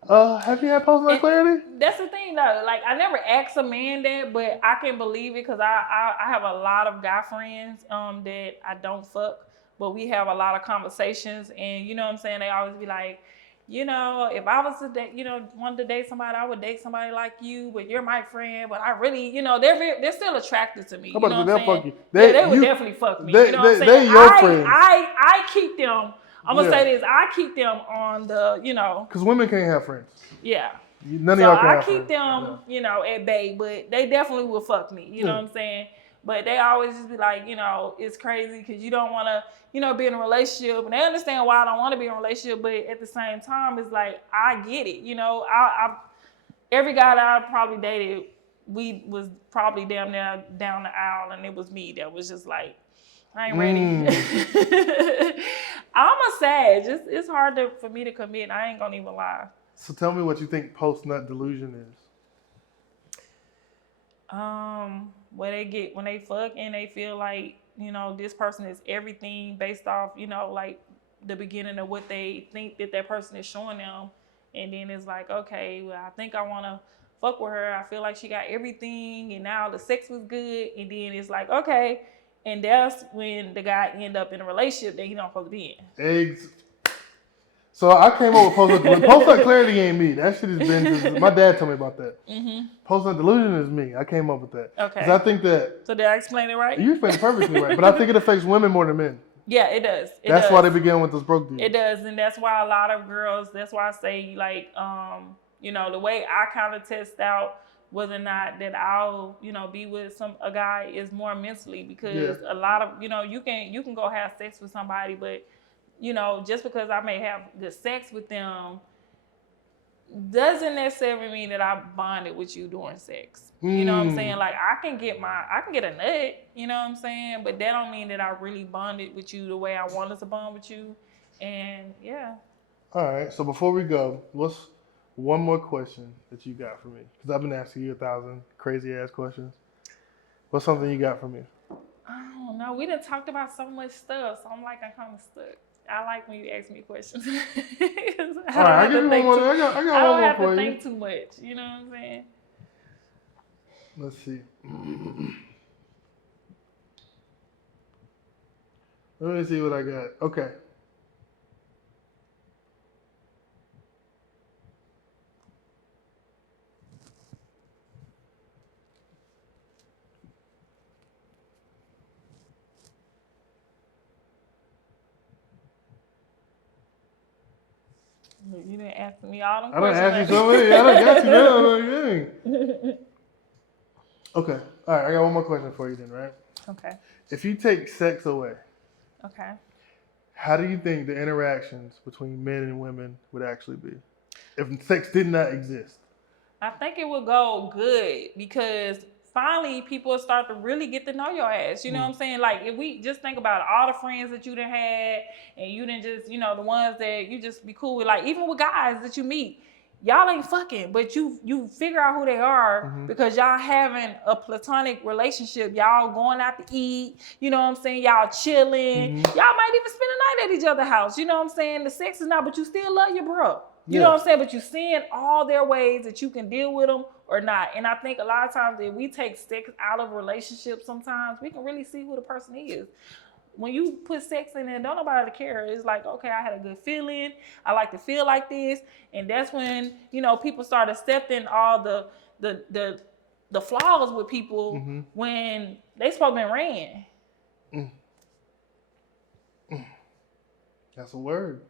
have you had post nut clarity? That's the thing though. Like I never asked a man that, but I can believe it because I have a lot of guy friends that I don't fuck, but we have a lot of conversations, and you know what I'm saying. They always be like, you know, if I was to date, you know, wanted to date somebody, I would date somebody like you, but you're my friend. But I really, you know, they're still attracted to me. You know what I'm saying? Fuck you. They would definitely fuck me. You know what I'm saying? They your friends. I keep them. I'm gonna say this. I keep them on the, you know. Because women can't have friends. Yeah. None of y'all can have friends. I keep them, you know, at bay, but they definitely will fuck me. You know what I'm saying? But they always just be like, you know, it's crazy because you don't want to, you know, be in a relationship. And they understand why I don't want to be in a relationship. But at the same time, it's like, I get it. You know, every guy that I probably dated, we was probably damn near down the aisle. And it was me that was just like, I ain't ready. I'm a sage. It's hard for me to commit. I ain't gonna even lie. So tell me what you think post-nut delusion is. Where they get when they fuck and they feel like, you know, this person is everything based off, you know, like the beginning of what they think that person is showing them, and then it's like, okay, well, I think I want to fuck with her. I feel like she got everything, and now the sex was good, and then it's like, okay. And that's when the guy end up in a relationship that he don't supposed to be in. So I came up with post-nut clarity ain't me. That shit has been, my dad told me about that. Mm-hmm. Post-nut delusion is me. I came up with that. Okay. Because I think that. So did I explain it right? You explained it perfectly right. But I think it affects women more than men. Yeah, it does. That's why they begin with those broke dudes. It does. And that's why a lot of girls, that's why I say, like, you know, the way I kind of test out whether or not that I'll, you know, be with a guy is more mentally, because a lot of, you know, you can go have sex with somebody, but, you know, just because I may have good sex with them doesn't necessarily mean that I bonded with you during sex. You know what I'm saying? Like I can get a nut, you know what I'm saying? But that don't mean that I really bonded with you the way I wanted to bond with you. And yeah. All right. So before we go, what's one more question that you got for me? Because I've been asking you 1,000 crazy ass questions. What's something you got for me? I don't know. We done talked about so much stuff, so I'm kind of stuck. I like when you ask me questions. All right, I give you one more. I got one more for you. I don't have to think too much. You know what I'm saying? Let's see. Let me see what I got. Okay. You didn't ask me all them questions. I done asked you so many. I done got you now. Okay. All right. I got one more question for you then, right? Okay. If you take sex away, okay, how do you think the interactions between men and women would actually be if sex did not exist? I think it would go good because finally people start to really get to know your ass. You know what I'm saying? Like if we just think about all the friends that you done had and you didn't just, you know, the ones that you just be cool with, like even with guys that you meet, y'all ain't fucking, but you figure out who they are because y'all having a platonic relationship. Y'all going out to eat, you know what I'm saying? Y'all chilling. Y'all might even spend the night at each other's house. You know what I'm saying? The sex is not, but you still love your bro. You know what I'm saying? But you seeing all their ways that you can deal with them or not. And I think a lot of times if we take sex out of relationships, sometimes we can really see who the person is. When you put sex in there, don't nobody care. It's like, okay, I had a good feeling. I like to feel like this. And that's when, you know, people start accepting all the flaws with people when they supposed to be ran. That's a word.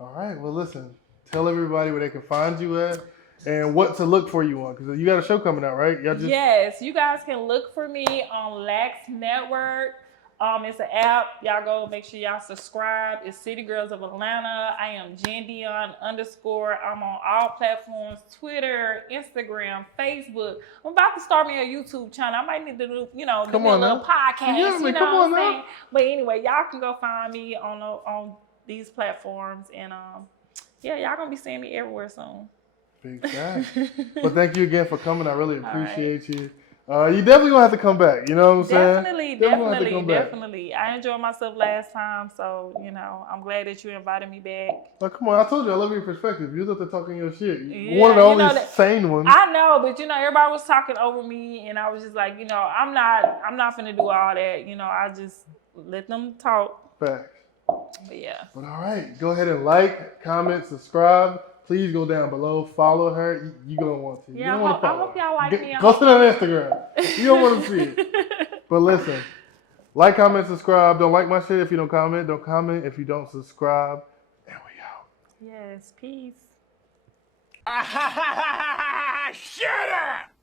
All right. Well, listen. Tell everybody where they can find you at and what to look for you on, because you got a show coming out, right? Yes, you guys can look for me on Lax Network. It's an app. Y'all go make sure y'all subscribe. It's City Girls of Atlanta. I am JENN DIONNE _. I'm on all platforms: Twitter, Instagram, Facebook. I'm about to start me a YouTube channel. I might need to do, do me a little podcast. Yeah, man, you know come what on I'm now. saying? But anyway, y'all can go find me on these platforms, and yeah, y'all gonna be seeing me everywhere soon. Big facts. Well, thank you again for coming. I really All appreciate you. You definitely gonna have to come back. You know what I'm saying? Definitely. I enjoyed myself last time, so I'm glad that you invited me back. Like, come on, I told you I love your perspective. You was up there talking your shit. Yeah, One of the only sane ones. I know, but everybody was talking over me, and I was just like, I'm not finna do all that. I just let them talk. Facts. But yeah. But all right, go ahead and like, comment, subscribe. Please go down below, follow her. You gonna want to. Yeah, you don't want to follow I hope y'all like me. Go sit on Instagram. You don't want to see it. But listen, like, comment, subscribe. Don't like my shit if you don't comment. Don't comment if you don't subscribe. And we out. Yes, peace. Shut up!